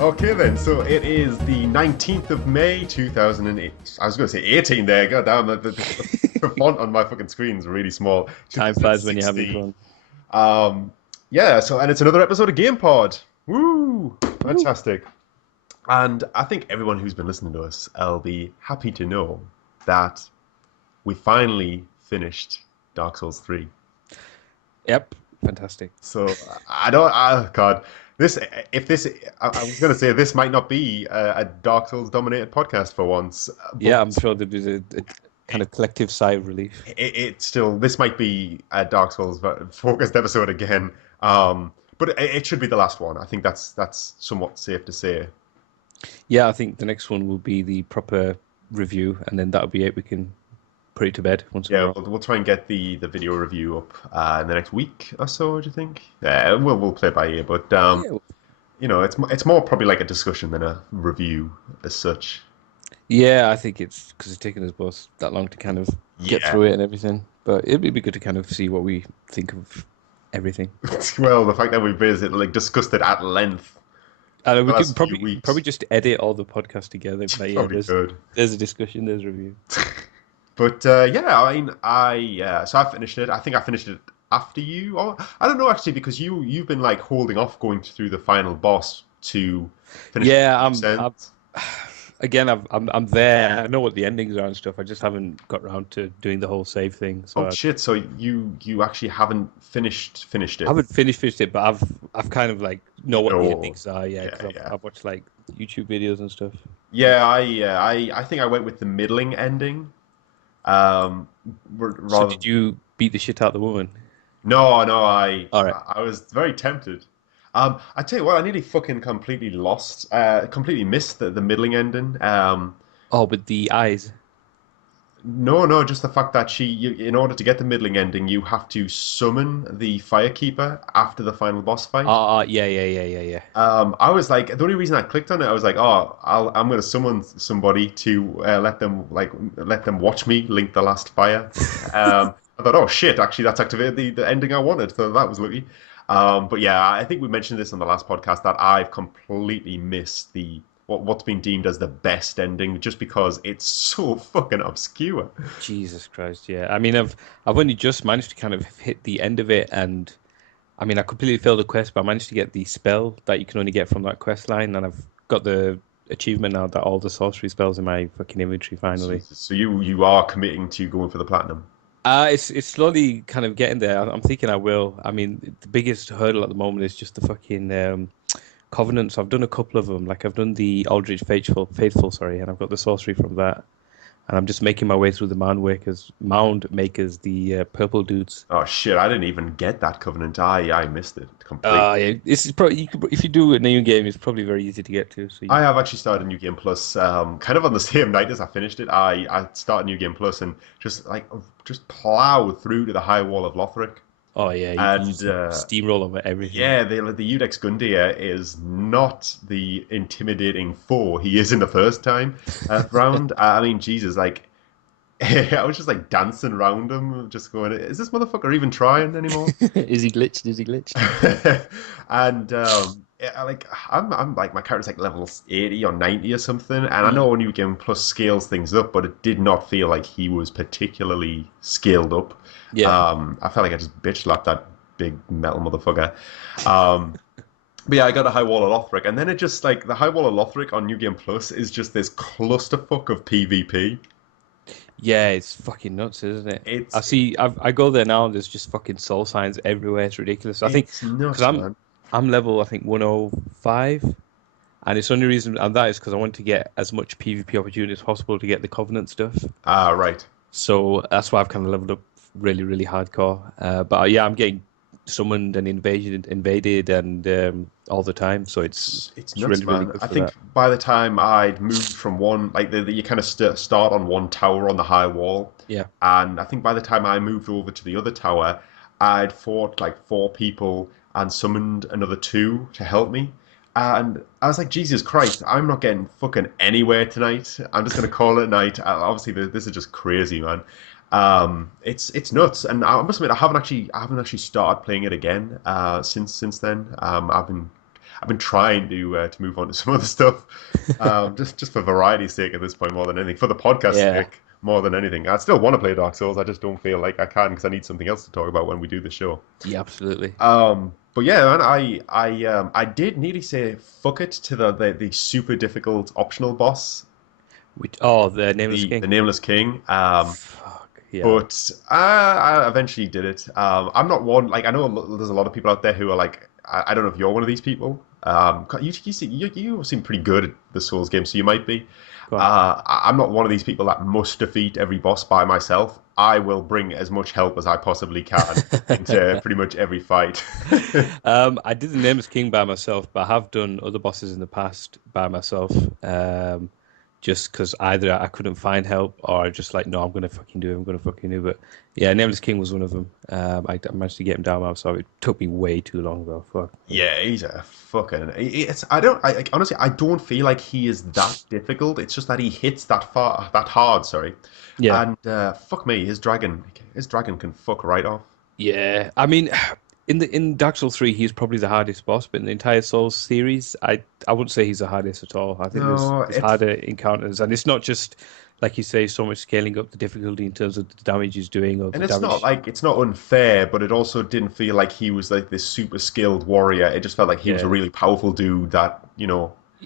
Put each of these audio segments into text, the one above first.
Okay then, so it is the 19th of May 2008. I was going to say 18 there, god damn, the font on my fucking screen is really small. Time flies when you're having 2016. fun. Yeah, and it's another episode of Gamepod. Woo! Woo. Fantastic. And I think everyone who's been listening to us will be happy to know that we finally finished Dark Souls 3. Yep, fantastic. So I don't. God, this. If this, I was going to say this might not be a Dark Souls dominated podcast for once, Yeah, I'm but sure there was a kind of collective sigh of relief. it still. This might be a Dark Souls focused episode again. But it should be the last one. I think that's somewhat safe to say. Yeah, I think the next one will be the proper review, and then that'll be it. We can put it to bed once and for Yeah, all. we'll try and get the video review up in the next week or so. Do you think? We'll play it by ear, but Yeah, it's more probably like a discussion than a review as such. yeah, I think it's because it's taken us both that long to kind of get Yeah. through it and everything. But it'd be good to kind of see what we think of everything. Well, the fact that we've basically like discussed it at length And the we could last few probably weeks, just edit all the podcasts together. But yeah, probably good. there's a discussion, there's a review. But yeah, I mean, so I finished it. I think I finished it after you, or I don't know actually, because you've been like holding off going through the final boss to finish it Yeah, 100%. again, I'm there. I know what the endings are and stuff. I just haven't got around to doing the whole save thing. So Oh shit! So you actually haven't finished I it? haven't finished it, but I've kind of like know what the No. endings are. Yeah, Yeah, because yeah, I've watched like YouTube videos and stuff. yeah. I think I went with the middling ending. Um, So rather did you beat the shit out of the woman? no, All right. I was very tempted. I tell you what, I nearly fucking completely lost, completely missed the middling ending. Oh, with the eyes. No, just the fact that in order to get the middling ending, you have to summon the Firekeeper after the final boss fight. Yeah. I was like, the only reason I clicked on it, I was like, oh, I'm gonna summon somebody to let them watch me link the last fire. I thought, oh shit, actually that's activated the ending I wanted, so that was lucky. But yeah, I think we mentioned this on the last podcast that I've completely missed what's been deemed as the best ending just because it's so fucking obscure. Jesus Christ, yeah. I mean, I've only just managed to kind of hit the end of it, and I mean, I completely failed the quest, but I managed to get the spell that you can only get from that quest line, and I've got the achievement now that all the sorcery spells in my fucking inventory finally. Jesus. So you are committing to going for the platinum. It's slowly kind of getting there. I'm thinking I will. I mean, the biggest hurdle at the moment is just the fucking covenants. I've done a couple of them. Like I've done the Aldrich Faithful, sorry, and I've got the sorcery from that. And I'm just making my way through the mound makers, the purple dudes. Oh shit, I didn't even get that covenant. I missed it completely. Yeah, this is probably if you do a new game, it's probably very easy to get to. So I have actually started New Game Plus, kind of on the same night as I finished it. I started New Game Plus and just plow through to the high wall of Lothric. oh yeah, you can And just steamroll over everything. yeah, the Udex Gundyr is not the intimidating foe he is in the first time round. I mean, Jesus, like I was just like dancing around him, just going, "Is this motherfucker even trying anymore?" Is he glitched? Is he glitched? And yeah, like I'm like my character's like level 80 or 90 or something, and I Mm. know New Game Plus scales things up, but it did not feel like he was particularly scaled up. Yeah, I felt like I just bitch slapped that big metal motherfucker. Um, but yeah, I got a high wall of Lothric, and then it just like the high wall of Lothric on New Game Plus is just this clusterfuck of PvP. yeah, it's fucking nuts, isn't it? I It's see. I go there now, and there's just fucking soul signs everywhere. It's ridiculous. I think it's because nuts, man. I'm level I think 105, and it's the only reason and that is because I want to get as much PvP opportunity as possible to get the Covenant stuff. Ah, right. So that's why I've kind of leveled up really hardcore. But yeah, I'm getting summoned and invaded, and all the time. So It's it's nuts, really man. good I for think that. by the time I'd moved from one, like you kind of start on one tower on the high wall, Yeah. and I think by the time I moved over to the other tower, I'd fought like four people and summoned another two to help me. And I was like, Jesus Christ, I'm not getting fucking anywhere tonight. I'm just gonna call it a night. Obviously, this is just crazy, man. It's nuts, and I must admit, I haven't actually started playing it again since then. I've been trying to move on to some other stuff, just for variety's sake at this point more than anything, for the podcast's Yeah, sake more than anything. I still want to play Dark Souls. I just don't feel like I can because I need something else to talk about when we do the show. yeah, absolutely. But yeah, man, I did nearly say fuck it to the super difficult optional boss, Oh, the Nameless the King. Nameless King. Fuck yeah. But I eventually did it. I'm not one like I know there's a lot of people out there who are like I don't know if you're one of these people. You seem pretty good at the Souls game, so you might be. Go on. I'm not one of these people that must defeat every boss by myself. I will bring as much help as I possibly can into pretty much every fight. I did the Nameless King by myself, but I have done other bosses in the past by myself. Just because either I couldn't find help or I just like, no, I'm gonna fucking do it. I'm gonna fucking do it. But yeah, Nameless King was one of them. I managed to get him down myself. It took me way too long though. Fuck. Yeah, he's a fucking. It's I don't. I like, honestly, I don't feel like he is that difficult. It's just that he hits that hard. Sorry, Yeah. and fuck me, his dragon can fuck right off. Yeah. I mean, in Dark Souls 3, he's probably the hardest boss, but in the entire Souls series, I wouldn't say he's the hardest at all. I think No, there's harder encounters, and it's not just like you say, so much scaling up the difficulty in terms of the damage he's doing or and the damage. it's not unfair, but it also didn't feel like he was like this super skilled warrior. It just felt like he was a Yeah. really powerful dude that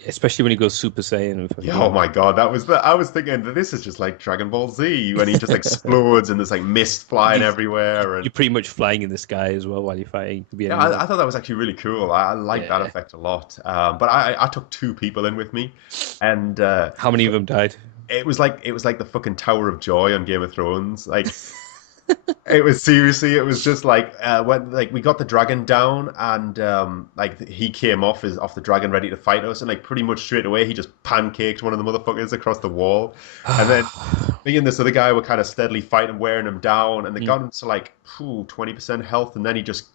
Especially when he goes Super Saiyan and Yeah, oh fucking. my God, that was the. I was thinking that this is just like Dragon Ball Z when he just explodes and there's like mist flying You, everywhere and you're pretty much flying in the sky as well while you're fighting the yeah, enemy. I thought that was actually really cool. I liked that Yeah. effect a lot. But I took two people in with me, and How many of them died? it was like the fucking Tower of Joy on Game of Thrones. Like it was seriously, it was just like when like we got the dragon down and like he came off the dragon ready to fight us and like pretty much straight away he just pancaked one of the motherfuckers across the wall, and then me and this other guy were kind of steadily fighting, wearing him down, and they got him to like 20% health, and then he just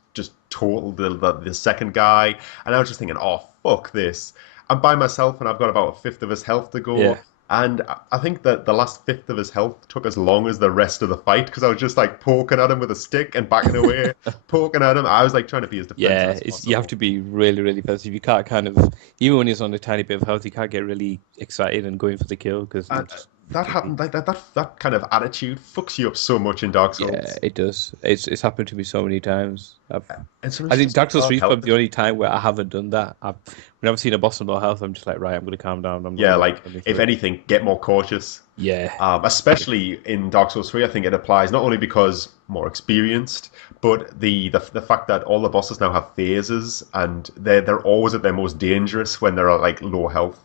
totaled the second guy, and I was just thinking, oh fuck this. I'm by myself and I've got about a fifth of his health to go. Yeah. And I think that the last fifth of his health took as long as the rest of the fight because I was just like poking at him with a stick and backing away, poking at him. I was like trying to be as defensive Yeah, as you have possible. to be really, really fast. You can't kind of, even when he's on a tiny bit of health, you can't get really excited and going for the kill because And that happened, like that kind of attitude fucks you up so much in Dark yeah, Souls. it does. It's happened to me so many times. And sometimes I you think just Dark Souls can't 3 is help probably it. the only time where I haven't done that. Whenever I've seen a boss on low health, I'm just like, right, I'm going to calm down. I'm not Yeah, going like to if anything, get more cautious. Yeah, Especially in Dark Souls 3, I think it applies not only because more experienced, but the fact that all the bosses now have phases and they're always at their most dangerous when they're at like low health.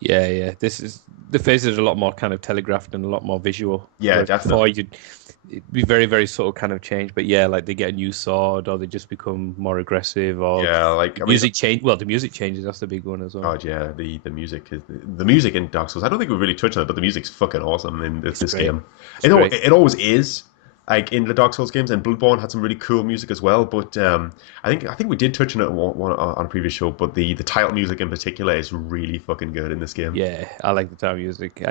yeah. This is the phases are a lot more kind of telegraphed and a lot more visual. Yeah, Whereas before definitely. it'd be very, very subtle kind of change. But yeah, like they get a new sword or they just become more aggressive or Yeah, like the I mean, music change. Well, the music changes. That's the big one as well. God, yeah, the music in Dark Souls. I don't think we really touched on it, but the music's fucking awesome in this, It's this great. game. It's It al- great. it always is. Like in the Dark Souls games, and Bloodborne had some really cool music as well. But I think we did touch on it on a previous show. But the title music in particular is really fucking good in this game. Yeah, I like the time music.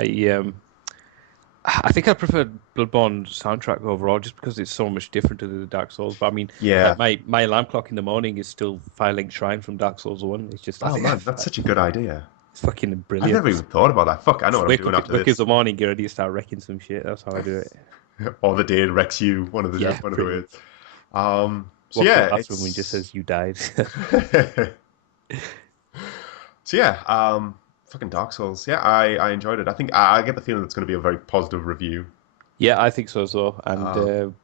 I think I prefer Bloodborne soundtrack overall just because it's so much different to the Dark Souls. But I mean, like Yeah. my alarm clock in the morning is still Firelink Shrine from Dark Souls 1. It's just Oh man, that's such a good idea. it's fucking I've brilliant. never even thought about that. Fuck, I know Just what I'm doing after wake up in this. the morning, get ready to start wrecking some shit. That's how I do it. Or the day it wrecks you. One of the Yeah, one of the pretty ways. much. So Walk to the yeah, bathroom and just says you died. so yeah, fucking Dark Souls. Yeah, I enjoyed it. I think I get the feeling it's going to be a very positive review. Yeah, I think so as well. And Um,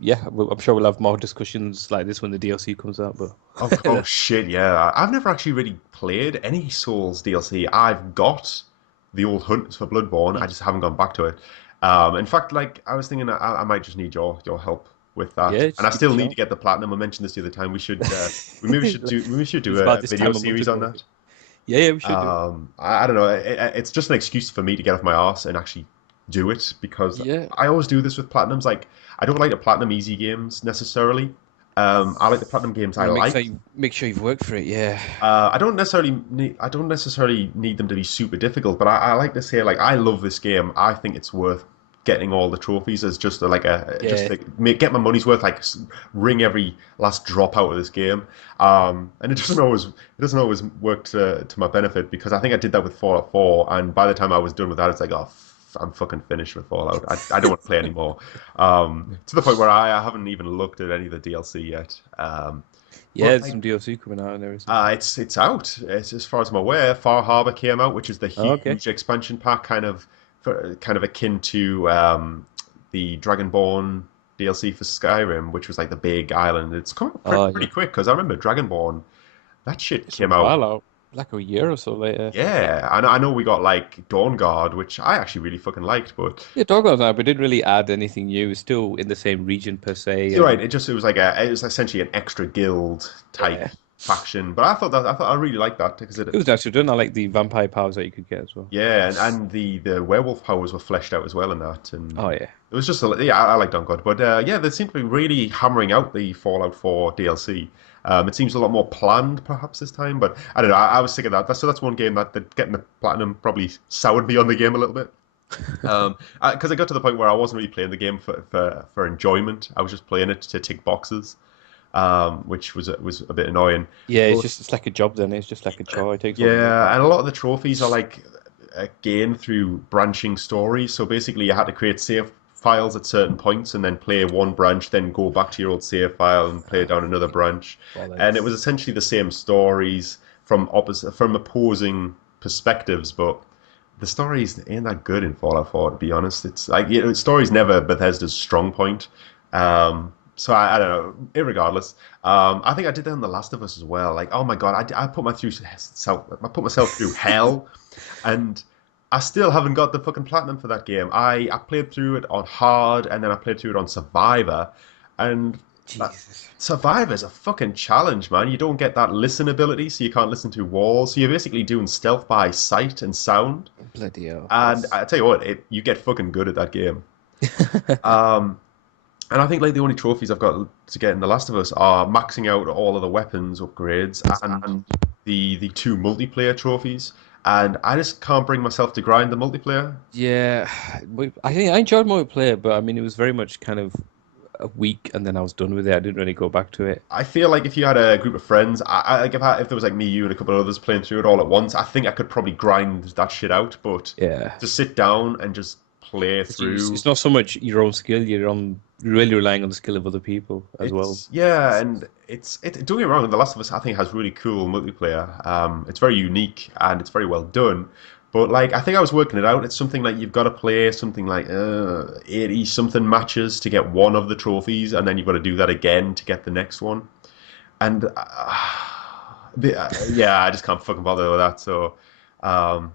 yeah, I'm sure we'll have more discussions like this when the DLC comes out. But oh shit, yeah. I've never actually really played any Souls DLC. I've got the old Hunt for Bloodborne. I just haven't gone back to it. In fact, like I was thinking, I might just need your help with that. yeah, And I just give still it a need to shout. get the platinum. I mentioned this the other time. We maybe should do It's about a this video time a month series on ago. that. Yeah, we should do. I don't know. It's just an excuse for me to get off my arse and actually do it because Yeah, I always do this with platinums. Like I don't like the platinum easy games necessarily. I like the platinum games I well, like. make sure you've worked for it. Yeah, I don't necessarily need them to be super difficult, but I like to say like I love this game. I think it's worth getting all the trophies as just like just Yeah. like get my money's worth, like wring every last drop out of this game. And it doesn't always work to my benefit, because I think I did that with Fallout 4, and by the time I was done with that, it's like, oh, I'm fucking finished with Fallout. I don't want to play anymore. To the point where I haven't even looked at any of the DLC yet. Yeah, But there's some DLC coming out and everything. it's out. It's, as far as I'm aware, Far Harbor came out, which is the Oh, okay. huge expansion pack, kind of akin to the Dragonborn DLC for Skyrim, which was like the big island. It's come out Oh, pretty yeah. quick, because I remember Dragonborn. That shit It's a came out. while out, like a year or so later. Yeah, I know we got like Dawn Guard, which I actually really fucking liked, but Yeah, Dog Days now, but didn't really add anything new. It's still in the same region per se, you're right. and It was essentially an extra guild type yeah, faction. But I really liked that, because it was actually done. I like the vampire powers that you could get as well. yeah, and the werewolf powers were fleshed out as well in that, and Oh yeah, it was just yeah, I like Dawn God, but yeah, they seem to be really hammering out the Fallout 4 DLC. It seems a lot more planned, perhaps this time, but I don't know. I was sick of that. So that's one game that getting the platinum probably soured me on the game a little bit. Because I got to the point where I wasn't really playing the game for enjoyment. I was just playing it to tick boxes, which was a bit annoying. yeah. But It's like a job then. It's just like a chore. It takes all the work yeah, out. and a lot of the trophies are like gained through branching stories. So basically, you had to create save files at certain points and then play one branch, then go back to your old save file and play down another branch. And it was Bollocks. essentially the same stories from opposing perspectives, but the stories ain't that good in Fallout 4, to be honest. It's like, story's never Bethesda's strong point. So I don't know. Irregardless, I think I did that in The Last of Us as well. Like, oh my God, I put myself through hell, and I still haven't got the fucking platinum for that game. I played through it on hard, and then I played through it on Survivor, and that, Jesus, Survivor's a fucking challenge, man. You don't get that listen ability, so you can't listen through walls. So you're basically doing stealth by sight and sound. bloody hell! And That's I tell you what, you get fucking good at that game. Um, and I think like the only trophies I've got to get in The Last of Us are maxing out all of the weapons upgrades and the two multiplayer trophies. And I just can't bring myself to grind the multiplayer. yeah. I think I enjoyed multiplayer, but I mean, it was very much kind of a week, and then I was done with it. I didn't really go back to it. I feel like if you had a group of friends, like if there was like me, you, and a couple of others playing through it all at once, I think I could probably grind that shit out. But Yeah. to sit down and just play through, It's not so much your own skill, you're really relying on the skill of other people as well. it's yeah, and it. Don't get me wrong, The Last of Us I think has really cool multiplayer. It's very unique and it's very well done. But like I think I was working it out. It's something like you've got to play something like 80 something matches to get one of the trophies, and then you've got to do that again to get the next one. And yeah, I just can't fucking bother with that. So um,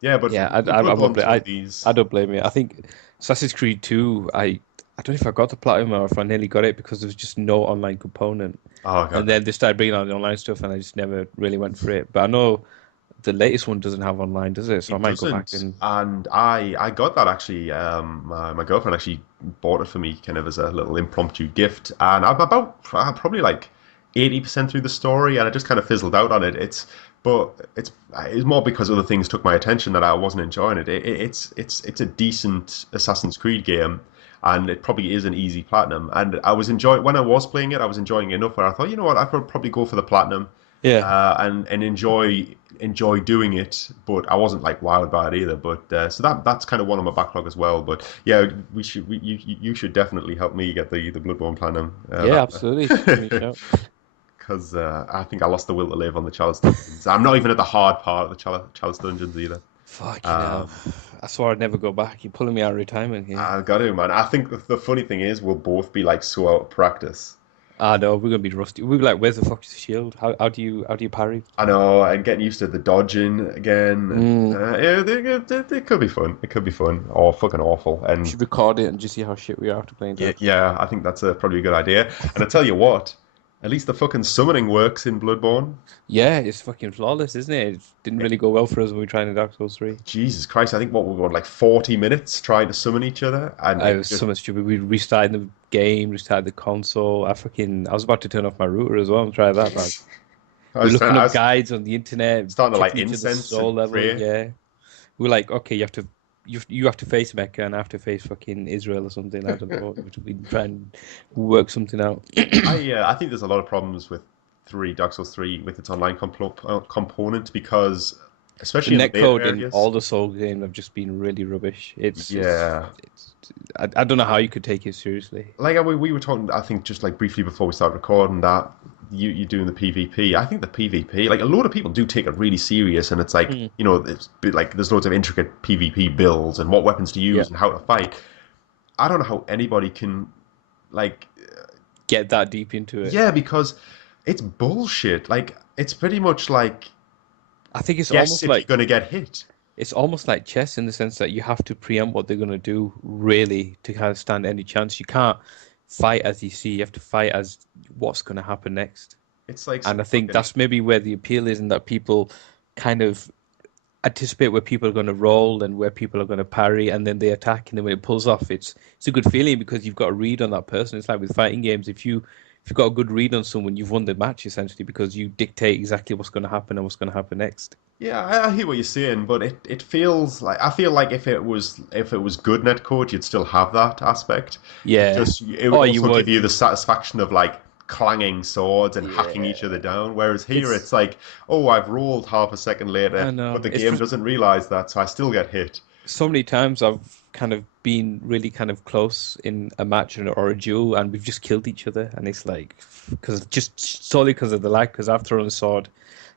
yeah, but Yeah, the I won't Bloodborne blame, trophies. I don't blame you. I think Assassin's Creed 2, I don't know if I got the platinum or if I nearly got it because there was just no online component. Oh And god. then they started bringing on the online stuff and I just never really went for it. But I know the latest one doesn't have online, does it? So I It might go back doesn't, and and I got that actually. My girlfriend actually bought it for me, kind of as a little impromptu gift, and I'm probably like 80% through the story, and I just kind of fizzled out on it. It's more because other things took my attention that I wasn't enjoying it. It's a decent Assassin's Creed game, and it probably is an easy platinum. And I was enjoying when I was playing it, I was enjoying it enough where I thought, you know what, I could probably go for the platinum, yeah. and enjoy doing it, but I wasn't like wowed by it either. But so that's kind of one on my backlog as well. But yeah, you should definitely help me get the Bloodborne Platinum. Yeah, absolutely. Just give me a shout. Because I think I lost the will to live on the Chalice Dungeons. I'm not even at the hard part of the Chalice Dungeons either. Fucking hell. Um, I swore I'd never go back. You're pulling me out of retirement here. I got to, man. I think the funny thing is we'll both be like so out of practice. Ah, no, we're gonna be rusty. We'll be like, where's the fuck is the shield? How do you parry? I know, and getting used to the dodging again. Mm. Yeah, it could be fun. It could be fun, or fucking awful. We And should record it and just see how shit we are after playing yeah, that. yeah, I think that's probably a good idea. And I tell you what, at least the fucking summoning works in Bloodborne. Yeah, it's fucking flawless, isn't it? It didn't really go well for us when we tried in Dark Souls 3. Jesus Christ, I think what we're going like 40 minutes trying to summon each other, and I it was just so much stupid. We restarted the game, restarted the console. I was about to turn off my router as well and try that. Like, I we're was, looking I up was guides on the internet, starting to like checking each other's incense soul and level. pray. Yeah, we're like, okay, you have to you have to face Mecca and I have to face fucking Israel or something. I don't know. We try and work something out. I think there's a lot of problems with Dark Souls 3 with its online component because The especially in the later netcode in areas. all the Soul games have just been really rubbish. Yeah. I don't know how you could take it seriously. Like we were talking, I think just like briefly before we started recording that you doing the PvP. I think the PvP, like a lot of people do take it really serious, and it's like Mm, like there's loads of intricate PvP builds and what weapons to yeah, use and how to fight. I don't know how anybody can like get that deep into it. yeah, because it's bullshit. Like it's pretty much like I think guess if you're gonna get hit. it's almost like chess in the sense that you have to preempt what they're going to do really to kind of stand any chance. You can't fight as you see. You have to fight as what's going to happen next. It's like And some I think fucking that's maybe where the appeal is, in that people kind of anticipate where people are going to roll and where people are going to parry, and then they attack, and then when it pulls off, it's a good feeling because you've got a read on that person. It's like with fighting games, if you've got a good read on someone, you've won the match essentially because you dictate exactly what's going to happen and what's going to happen next. yeah, I hear what you're saying, but it feels like I feel like if it was good netcode, you'd still have that aspect. Yeah. It would Oh, you also give would. you the satisfaction of like clanging swords and hacking each other Yeah. down. Whereas here, It's it's like, oh, I've rolled half a second later, I but know. the game doesn't realize that, so I still get hit. So many times I've kind of been really kind of close in a match or a duel, and we've just killed each other, and it's like because just solely because of the lag. Because I've thrown a sword,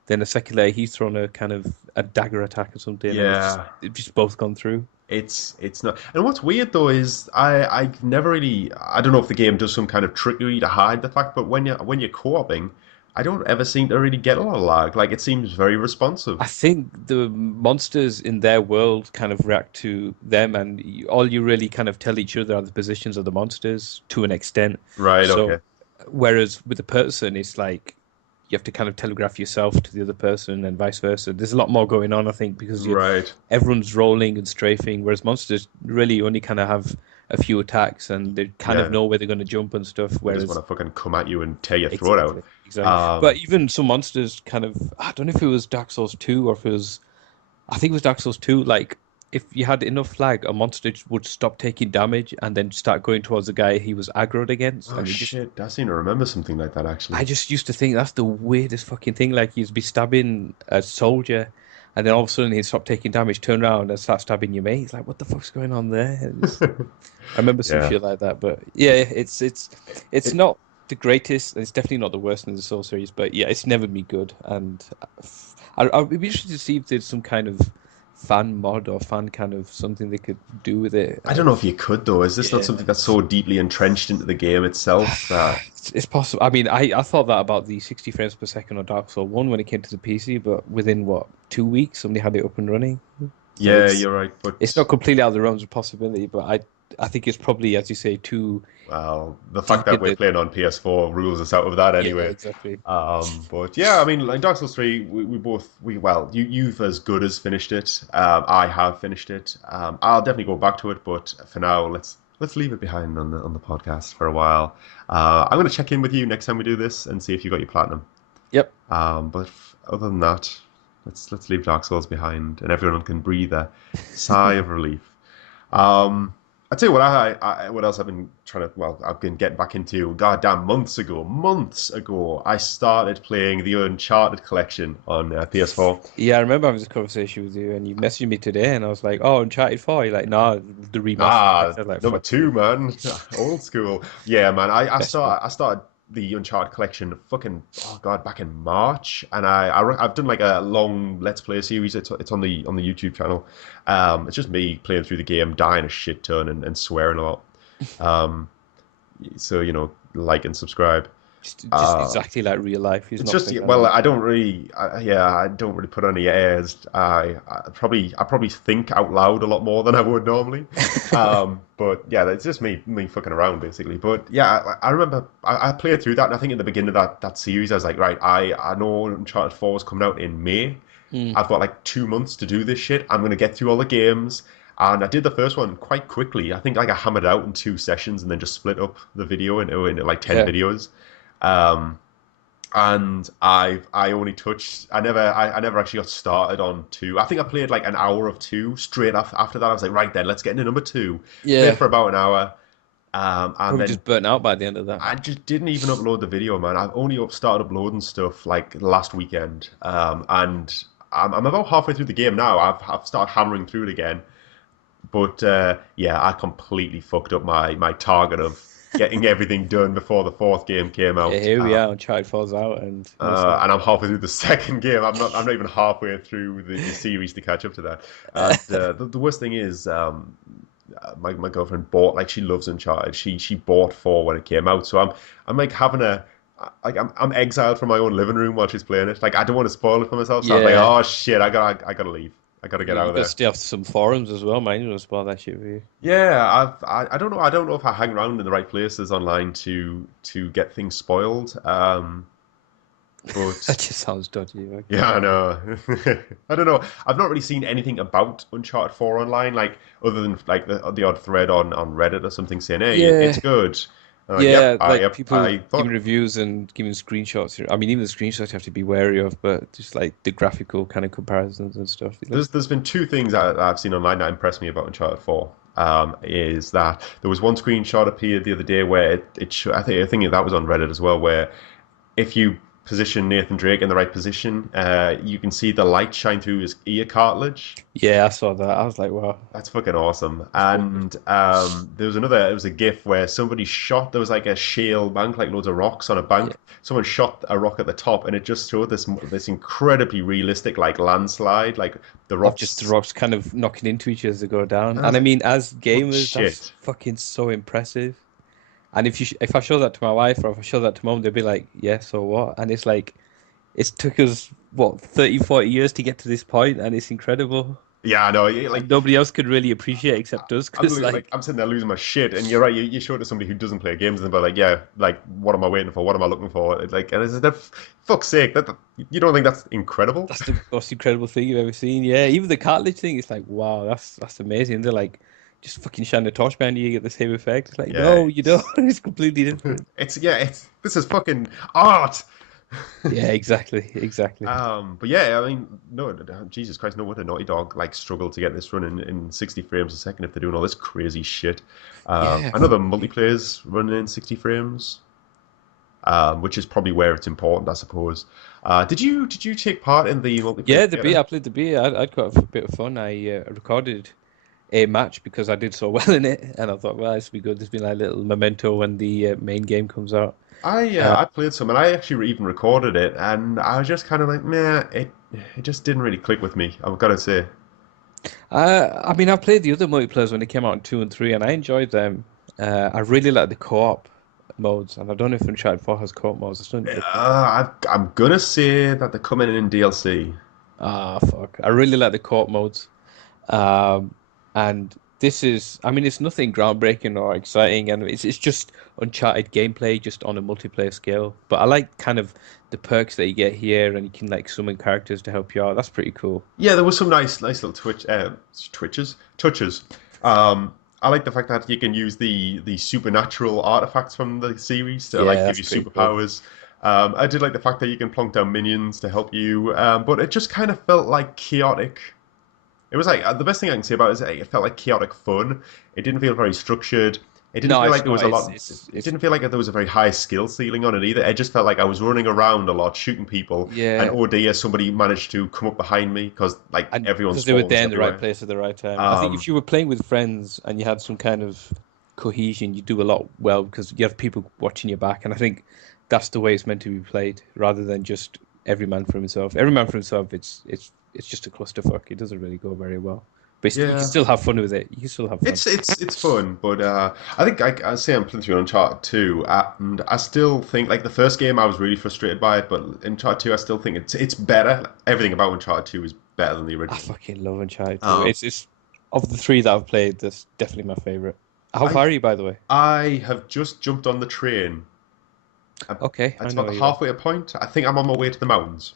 then a second later he's thrown a kind of a dagger attack or something, and Yeah. it's just both gone through. It's not. And what's weird though is I've never really I don't know if the game does some kind of trickery to hide the fact, but when you're co-oping, I don't ever seem to really get a lot of lag. Like it seems very responsive. I think the monsters in their world kind of react to them, and all you really kind of tell each other are the positions of the monsters to an extent. Right, So, okay. whereas with a person, it's like you have to kind of telegraph yourself to the other person and vice versa. There's a lot more going on, I think, because Right. everyone's rolling and strafing, whereas monsters really only kind of have a few attacks and they kind of Yeah. know where they're going to jump and stuff. They just Whereas want to fucking come at you and tear your throat out. exactly, exactly. But Um, even some monsters kind of, I don't know if it was Dark Souls 2 or if it was, I think it was Dark Souls 2. Like, if you had enough flag, a monster would stop taking damage and then start going towards the guy he was aggroed against. oh And he just, shit, I seem to remember something like that actually. I just used to think that's the weirdest fucking thing. Like, you'd be stabbing a soldier and then all of a sudden he'd stop taking damage, turn around and start stabbing your mate. It's like, what the fuck's going on there? I remember some Yeah. shit like that. But yeah, it's It, not the greatest. And it's definitely not the worst in the Soul series. But yeah, it's never been good. And I'd be interested to see if there's some kind of fan mod or fan kind of something they could do with it. I don't know if you could though. Is this not Yeah, something that's so deeply entrenched into the game itself that it's possible. I mean, I thought that about the 60 frames per second on Dark Souls 1 when it came to the PC, but within what, 2 weeks, somebody had it up and running. So yeah, you're right, it's but not completely out of the realms of possibility, but I think it's probably, as you say, too well, the fact deep that in we're the. playing on PS4 rules us out of that Yeah, anyway. exactly. But yeah, I mean, like Dark Souls 3, we both well, you've as good as finished it. I have finished it. I'll definitely go back to it, but for now, let's leave it behind on the podcast for a while. I'm gonna check in with you next time we do this and see if you got your platinum. Yep. But other than that, let's leave Dark Souls behind, and everyone can breathe a sigh of relief. Um, I tell you what, what else I've been trying to. Well, I've been getting back into. Goddamn, months ago, I started playing the Uncharted collection on PS4. Yeah, I remember having this conversation with you, and you messaged me today, and I was like, "Oh, Uncharted 4." You're like, "No, the remastered." I Ah, said, "Like, number fuck you, two, man, old school. Yeah, man. best one." I started the Uncharted collection fucking oh god back in March, and I've done like a long Let's Play series. It's on the YouTube channel. It's just me playing through the game, dying a shit ton and swearing a lot. Um, so like and subscribe. Just Uh, exactly like real life. He's it's not just playing well, around. I don't really, I don't really put any airs. I probably think out loud a lot more than I would normally. But yeah, it's just me fucking around basically. But yeah, I remember I played through that, and I think in the beginning of that series, I was like, right, I know Uncharted 4 is coming out in May. Mm, I've got like 2 months to do this shit. I'm gonna get through all the games. And I did the first one quite quickly. I think like I hammered it out in 2 sessions and then just split up the video into like 10 yeah. videos. Um, and I only touched. I never actually got started on two. I think I played like an hour of two straight after that. I was like, right then, let's get into number two. Played Yeah, for about an hour, and probably then just burnt out by the end of that. I just didn't even upload the video, man. I've only started uploading stuff like last weekend, and I'm about halfway through the game now. I've started hammering through it again, but yeah, I completely fucked up my target of getting everything done before the fourth game came Yeah, out. here we are. Uncharted falls out, and no And I'm Cyberpunk. halfway through the second game. I'm not even halfway through the series to catch up to that. And the worst thing is, my girlfriend bought like she loves Uncharted. She bought four when it came out. So I'm like having a like I'm exiled from my own living room while she's playing it. Like I don't want to spoil it for myself. So I was like, Yeah, oh shit, I gotta leave. I gotta get out you of got to there. stay off some forums as well, man. You don't spoil that shit for you. Yeah, I don't know if I hang around in the right places online to get things spoiled. But That just sounds dodgy. Okay. yeah, I know. I don't know. I've not really seen anything about Uncharted 4 online, like other than like the odd thread on Reddit or something saying, "Hey, it's Yeah, good." yeah, like Yep. people I giving thought reviews and giving screenshots. I mean, even the screenshots you have to be wary of, but just like the graphical kind of comparisons and stuff. It looks, there's been two things I've seen online that impressed me about Uncharted 4. Is that there was one screenshot appeared the other day where I think that was on Reddit as well, where if you position Nathan Drake in the right position, you can see the light shine through his ear cartilage. yeah, I saw that. I was like, wow, That's fucking awesome. that's wicked. And it was a GIF where somebody shot, there was like a shale bank, like loads of rocks on a Yeah, bank. Someone shot a rock at the top and it just showed this incredibly realistic like landslide, like the of just the rocks. rocks kind of knocking into each other as they go down. And I And was I like, mean, as holy gamers, that's shit. fucking so impressive. And if I show that to my wife or if I show that to mom, they'll be like, yeah, so what? And it's like, it's took us, what, 30, 40 years to get to this point, and it's incredible. Yeah, I know. Like And nobody else could really appreciate except us, because, like, I'm sitting there losing my shit, and you're right. You show it to somebody who doesn't play games, and they're like, "Yeah, like what am I waiting for? What am I looking for?" It's like, and it's that fuck's sake, you don't think that's incredible? that's the most incredible thing you've ever seen. Yeah, even the cartilage thing, it's like, wow, that's amazing. They're like, just fucking shine a torch behind you, you get the same effect. It's like, Yeah, no, you don't. It's completely different. it's this is fucking art. Yeah, exactly, exactly. But yeah, I mean, no, Jesus Christ, no wonder Naughty Dog like struggle to get this running in 60 frames a second if they're doing all this crazy shit. Yeah, I know the multiplayer's running in 60 frames, which is probably where it's important, I suppose. Did you take part in the multiplayer yeah. The beer, beta? I played the beer. I'd got a bit of fun. I recorded a match because I did so well in it, and I thought, well, this will be good. This will be like a little memento when the main game comes out. I played some and I actually even recorded it, and I was just kind of like, meh, it just didn't really click with me. I've got to say. I mean, I played the other multiplayers when they came out in two and three, and I enjoyed them. I really like the co-op modes, and I don't know if Uncharted 4 has co-op modes. I still need to look into that. I'm gonna say that they're coming in DLC. Ah, fuck. I really like the co-op modes. Um, and this is, I mean, it's nothing groundbreaking or exciting, and it's just Uncharted gameplay, just on a multiplayer scale. But I like kind of the perks that you get here, and you can like summon characters to help you out. That's pretty cool. Yeah, there was some nice little touches. I like the fact that you can use the supernatural artifacts from the series to like Yeah, give that's you pretty cool. superpowers. I did like the fact that you can plonk down minions to help you, but it just kind of felt like chaotic. It was like the best thing I can say about it is it felt like chaotic fun. It didn't feel very structured. It didn't No, feel it's like there was not. a It's lot. it's It it's didn't feel like there was a very high skill ceiling on it either. It just felt like I was running around a lot, shooting people, and yeah. oh dear, somebody managed to come up behind me because like And everyone because they were spawns there in the right everywhere. place at the right time. I think Um, if you were playing with friends and you had some kind of cohesion, you do a lot well because you have people watching your back. And I think that's the way it's meant to be played, rather than just every man for himself. Every man for himself, it's just a clusterfuck. It doesn't really go very well. But you can yeah, still have fun with it. You can still have fun. it's fun, but I think I say I'm playing through Uncharted 2, and I still think like the first game I was really frustrated by it, but Uncharted 2 I still think it's better. Everything about Uncharted 2 is better than the I original. fucking love Uncharted 2. Um, It's of the three that I've played, that's definitely my favorite. How I far are you, by the way? I have just jumped on the train. I- Okay, I It's know about the where you are. halfway point. I think I'm on my way to the mountains.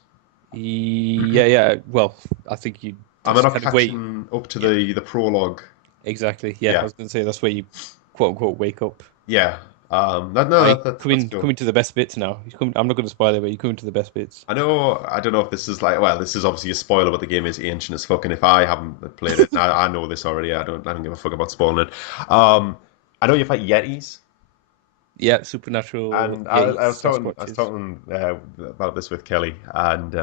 Yeah, yeah. Well, I think you I'm just not kind of wait. catching up to Yeah, the prologue. exactly. Yeah, I Yeah, was going to say that's where you quote unquote wake up. yeah. No, Are you that's coming cool. coming to the best bits now? You coming, I'm not going to spoil it, but you're coming to the best bits. I know. I don't know if this is like. Well, this is obviously a spoiler, but the game is ancient as fuck. And if I haven't played it, I know this already. I don't give a fuck about spoiling it. I know you fight Yetis, Yeah, supernatural and I Yetis, was talking. I was Sasquatches. talking about this with Kelly, and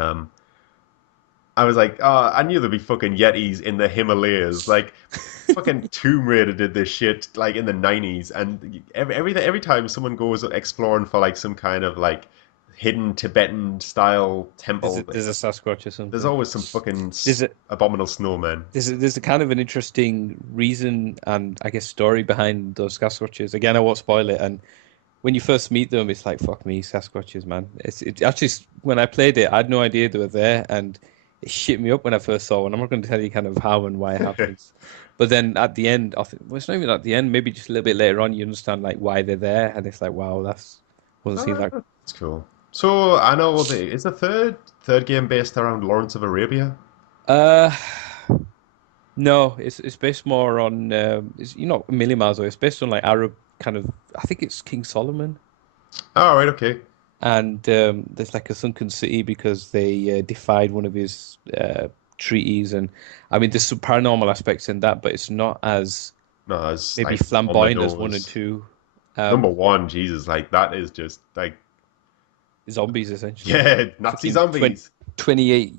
I was like, oh, I knew there'd be fucking Yetis in the Himalayas. Like, fucking Tomb Raider did this shit like in the 90s, and every time someone goes exploring for like some kind of like hidden Tibetan style temple, There's a Sasquatch or there's something. always some fucking There's a abominable snowmen. there's a kind of an interesting reason and I guess story behind those Sasquatches. Again, I won't spoil it. And when you first meet them, it's like fuck me, Sasquatches, man. It actually when I played it, I had no idea they were there, and it shit me up when I first saw one. I'm not going to tell you kind of how and why it happens, but then at the end, I think, well, it's not even at the end. Maybe just a little bit later on, you understand like why they're there, and it's like wow, that's wasn't seen that. That's cool. So I know is the third game based around Lawrence of Arabia? Uh, no, it's based more on it's you're not a million miles away. It's based on like Arab kind of. I think it's King Solomon. Oh, right, okay. And there's like a sunken city because they defied one of his treaties. And I mean, there's some paranormal aspects in that, but it's not as No, it's maybe like on the flamboyant as one and nose. two. Number Um, one, Jesus, like that is just like Zombies essentially, yeah, Nazi fucking zombies. 28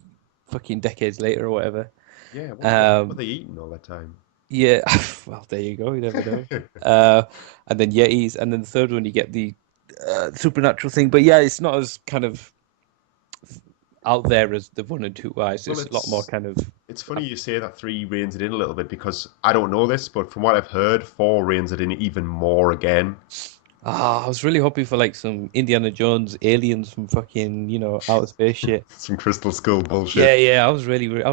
fucking decades later or whatever. Yeah, what were Um, they eating all that time? yeah, well, there you go. You never know. And then Yetis, and then the third one you get the supernatural thing. But yeah, it's not as kind of out there as the one and two eyes. Well, It's a lot more kind of. it's funny you say that three reins it in a little bit because I don't know this, but from what I've heard, four reins it in even more again. I was really hoping for like some Indiana Jones aliens from fucking, outer space shit. Some Crystal Skull bullshit. Yeah, yeah, I was waiting for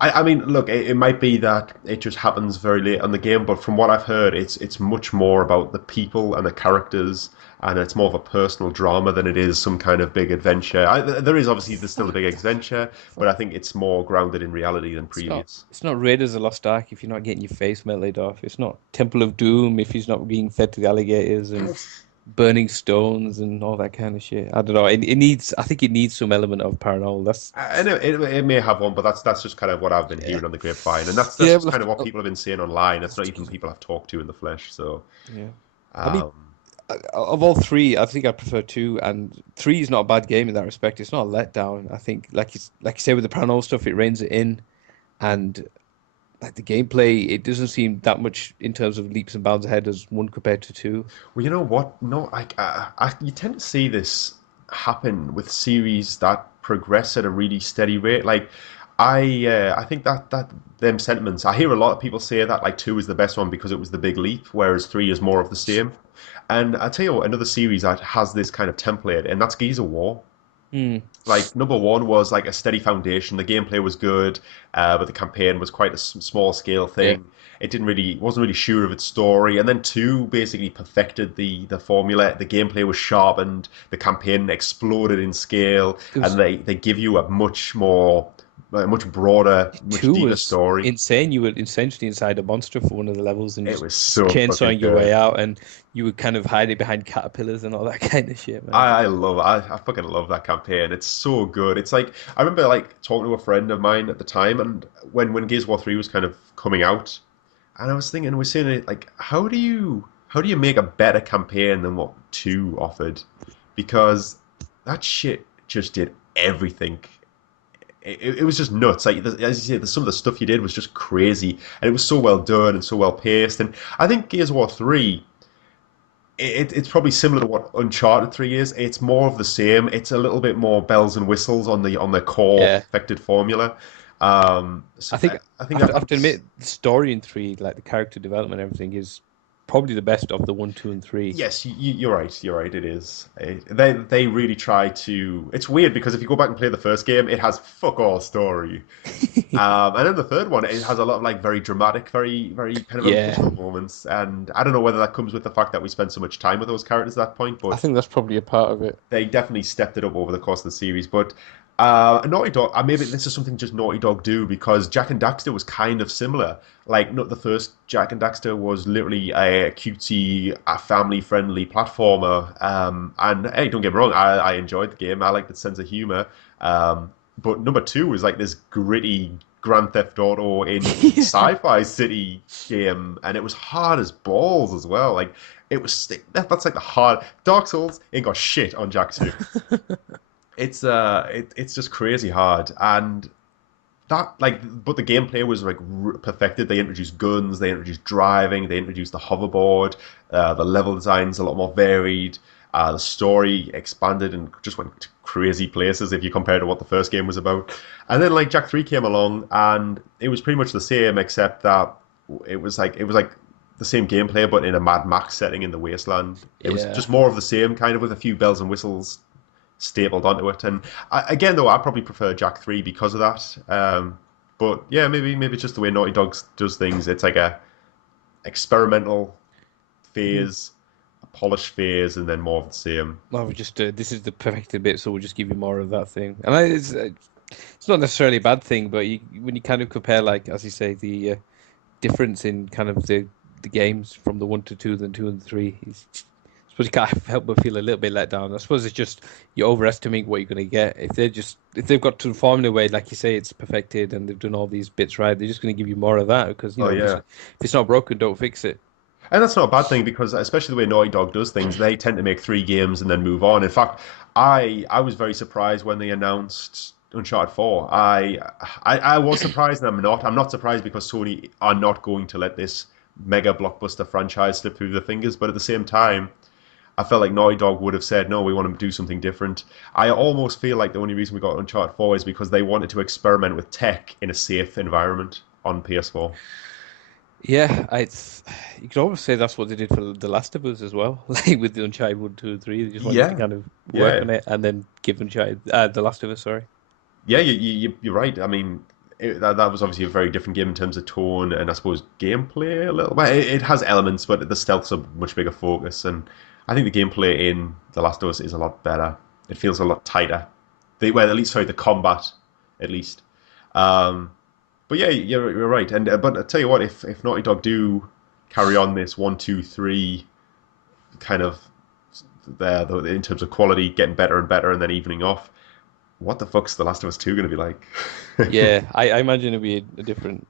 I mean, look, it might be that it just happens very late on the game, but from what I've heard, it's much more about the people and the characters, and it's more of a personal drama than it is some kind of big adventure. There is obviously there's still a big adventure, but I think it's more grounded in reality than previous. it's not Raiders of the Lost Ark if you're not getting your face melted off. It's not Temple of Doom if he's not being fed to the alligators and burning stones and all that kind of shit. I don't know. It needs. I think it needs some element of paranormal. That's I know it may have one, but that's just kind of what I've been yeah, hearing on the grapevine, and that's yeah. just kind of what people have been saying online. It's not even people I've talked to in the flesh. So, Yeah. I mean, um, of all three, I think I prefer two, and three is not a bad game in that respect. It's not a letdown. I think, like you say with the paranormal stuff, it reins it in, and like the gameplay, it doesn't seem that much in terms of leaps and bounds ahead as one compared to two. well, you know what? No, you tend to see this happen with series that progress at a really steady rate. Like, I think that them sentiments. I hear a lot of people say that like two is the best one because it was the big leap, whereas three is more of the same. And I tell you what, another series that has this kind of template, and that's Gears of War. Hmm. Like number one was like a steady foundation. The gameplay was good, but the campaign was quite a small scale Yeah. thing. It didn't really wasn't really sure of its story. And then two basically perfected the formula. The gameplay was sharpened. The campaign exploded in scale, It and was they give you a much more, a much broader, much Two deeper was story. insane. You were essentially inside a monster for one of the levels and It just was so fucking chainsawing your way good. out, and you would kind of hide it behind caterpillars and all that kind of shit, man. I love I fucking love that campaign. It's so good. It's like I remember like talking to a friend of mine at the time, and when Gears of War 3 was kind of coming out, and I was thinking, we're saying it like, how do you make a better campaign than what two offered? Because that shit just did everything. It was just nuts. Like as you say, some of the stuff you did was just crazy, and it was so well done and so well paced. And I think Gears of War 3 it's probably similar to what Uncharted 3 is. It's more of the same. It's a little bit more bells and whistles on the core Yeah, perfected formula. I So think I think that I have to puts admit the story in three, like the character development and everything, is probably the best of the one, two, and three. yes, you're right. You're right. It is. They really try to. It's weird because if you go back and play the first game, it has fuck all story. And then the third one, it has a lot of like very dramatic, very kind of Yeah, emotional moments. And I don't know whether that comes with the fact that we spent so much time with those characters at that point, I but think that's probably a part of it. they definitely stepped it up over the course of the series. But Naughty Dog. Maybe this is something just Naughty Dog do because Jack and Daxter was kind of similar. Like, not the first Jack and Daxter was literally a cutesy, family-friendly platformer. And hey, don't get me wrong, I enjoyed the game. I liked its sense of humor. But number two was like this gritty Grand Theft Auto in sci-fi city game, and it was hard as balls as well. Like, that's like the hard Dark Souls ain't got shit on Jack 2. It's just crazy hard, and that like but the gameplay was like perfected. They introduced guns, they introduced driving, they introduced the hoverboard. The level design's a lot more varied. The story expanded and just went to crazy places if you compare to what the first game was about. And then like Jack 3 came along, and it was pretty much the same, except that it was like the same gameplay but in a Mad Max setting in the wasteland. It was Yeah. just more of the same, kind of with a few bells and whistles stapled onto it. And again, though, I probably prefer Jack 3 because of that. But yeah, maybe it's just the way Naughty Dog does things. It's like a experimental Mm. phase, a polished phase, and then more of the same. Well, we just this is the perfected bit, so we'll just give you more of that thing. And it's not necessarily a bad thing, but when you kind of compare, like as you say, the difference in kind of the games from the one to two, then two and three, I suppose you can't help but feel a little bit let down. I suppose it's just you overestimate what you're going to get. If they've got to the formula where, like you say, it's perfected and they've done all these bits right, they're just going to give you more of that because Oh if yeah. it's not broken, don't fix it. And that's not a bad thing because, especially the way Naughty Dog does things, they tend to make three games and then move on. In fact, I was very surprised when they announced Uncharted 4. I was surprised, and I'm not. I'm not surprised because Sony are not going to let this mega blockbuster franchise slip through their fingers. But at the same time, I felt like Naughty Dog would have said, no, we want to do something different. I almost feel like the only reason we got Uncharted 4 is because they wanted to experiment with tech in a safe environment on PS4. Yeah, it's you could almost say that's what they did for The Last of Us as well, like with the Uncharted 1, 2, and 3. They just wanted to Yeah, kind of work yeah. on it and then give Uncharted The Last of Us, sorry. Yeah, you're right. I mean, that was obviously a very different game in terms of tone and I suppose gameplay a little. Well, it has elements, but the stealth's a much bigger focus, and I think the gameplay in The Last of Us is a lot better. It feels a lot tighter. Well, at least sorry, the combat, at least. Um, but yeah, you're right. And but I tell you what, if Naughty Dog do carry on this one, two, three kind of there in terms of quality, getting better and better, and then evening off, what the fuck's The Last of Us 2 going to be like? Yeah, I imagine it'd be a different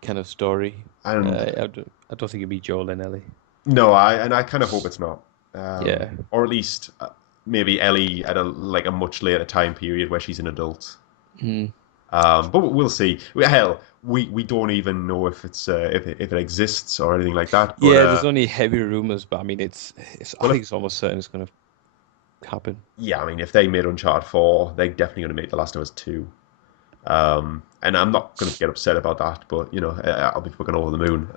kind of story. And I don't think it'd be Joel and Ellie. no, I kind of hope it's not, Yeah. or at least maybe Ellie at a much later time period where she's an adult. Mm. But we'll see. Hell, we don't even know if if it exists or anything like that. But Yeah, there's only heavy rumors, but I mean, I well, think it's almost certain it's going to happen. yeah, I mean, if they made Uncharted 4, they're definitely going to make The Last of Us 2. And I'm not going to get upset about that, but I'll be fucking over the moon.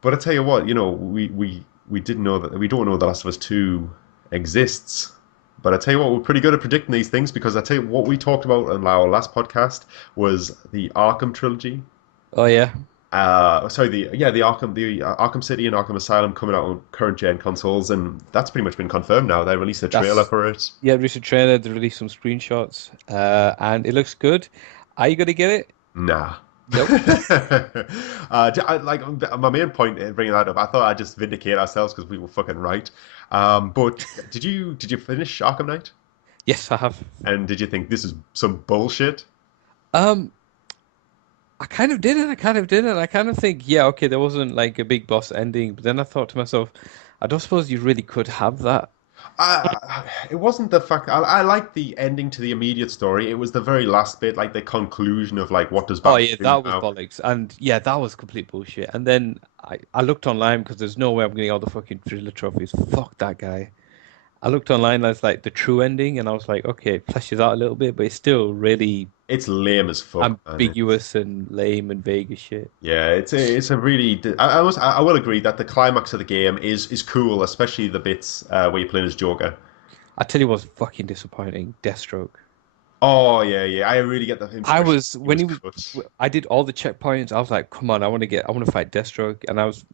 But I tell you what, we didn't know that we don't know The Last of Us 2 exists. But I tell you what, we're pretty good at predicting these things because I tell you what we talked about in our last podcast was the Arkham trilogy. Oh yeah, Sorry, the Arkham City and Arkham Asylum coming out on current gen consoles, and that's pretty much been confirmed now. They released a trailer that's for it. yeah. Recent trailer, they released some screenshots, and it looks good. Are you gonna get it? Nah. Nope. Like my main point in bringing that up, I thought I'd just vindicate ourselves because we were fucking right. But did you finish Arkham Knight? Yes, I have. And did you think this is some bullshit? Um, I kind of did it. I kind of didn't. I kind of think, yeah, okay, there wasn't like a big boss ending, but then I thought to myself, I don't suppose you really could have that. It wasn't the fact. I liked the ending to the immediate story. It was the very last bit, like the conclusion of like what does Oh Batman yeah, do that was now? bollocks, and yeah, that was complete bullshit. And then I looked online because there's no way I'm getting all the fucking thriller trophies. Fuck that guy. I looked online as like the true ending, and I was like, okay, it fleshes out a little bit, but it's still really It's lame as fuck, man. ambiguous and lame and vague as shit. Yeah, it's a really. I will agree that the climax of the game is cool, especially the bits where you're playing as Joker. I tell you what's fucking disappointing, Deathstroke. Oh yeah, yeah. I really get the I impression was he when was he was, cut. I did all the checkpoints. I was like, come on, I want to fight Deathstroke, and I was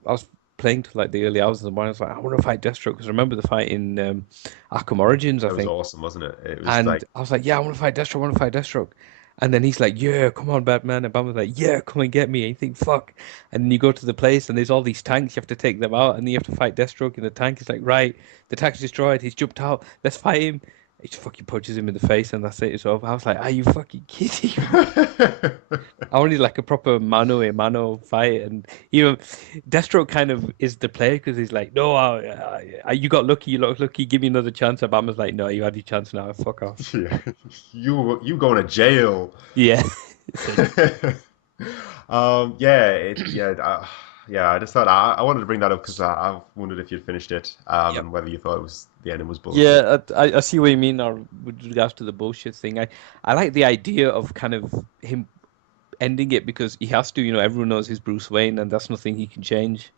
playing till like the early hours of the morning. I was like, I want to fight Deathstroke because I remember the fight in Arkham Origins, I It was think. awesome, wasn't it? It was And like, I was like, yeah, I want to fight Deathstroke, I want to fight Deathstroke. And then he's like, yeah, come on, Batman. And Batman's like, yeah, come and get me. And you think, fuck. And then you go to the place and there's all these tanks. You have to take them out and then you have to fight Deathstroke in the tank. It's like, right, the tank's destroyed. He's jumped out. Let's fight him. He just fucking punches him in the face and that's it. It's over. I was like, are you fucking kidding me? I wanted like a proper mano a mano fight, and even Deathstroke kind of is the player because he's like, no, you got lucky, you got lucky, give me another chance. And Obama's like, no, you had your chance now, fuck off. yeah, you going to jail. Yeah, Yeah. I just thought I wanted to bring that up because I wondered if you'd finished it, yep. and whether you thought the ending was bullshit. Yeah, I see what you mean. Or with regards to the bullshit thing, I like the idea of kind of him ending it because he has to. Everyone knows he's Bruce Wayne, and that's nothing he can change.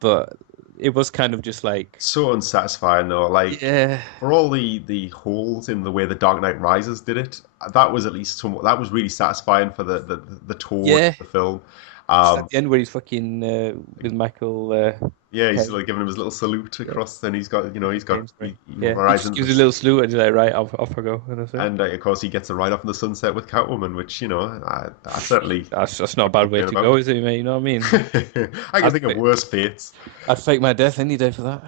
But it was kind of just like, So unsatisfying though. Like yeah, for all the holes in the way the Dark Knight Rises did it, that was at least somewhat, that was really satisfying for the tone yeah. of the film. Just at Um, the end where he's fucking with Michael yeah, he's Caine. like giving him his little salute Yeah, across, and he's got Caine, sorry. Yeah, he just gives a Horizons, little salute and he's like, right, off I go, and that's it. and of course he gets a ride off in the sunset with Catwoman, which I certainly That's not a bad way complain to go, about. is it, mate? You know what I mean? I can I'd think of fa- worse fates. I'd fake my death any day for that.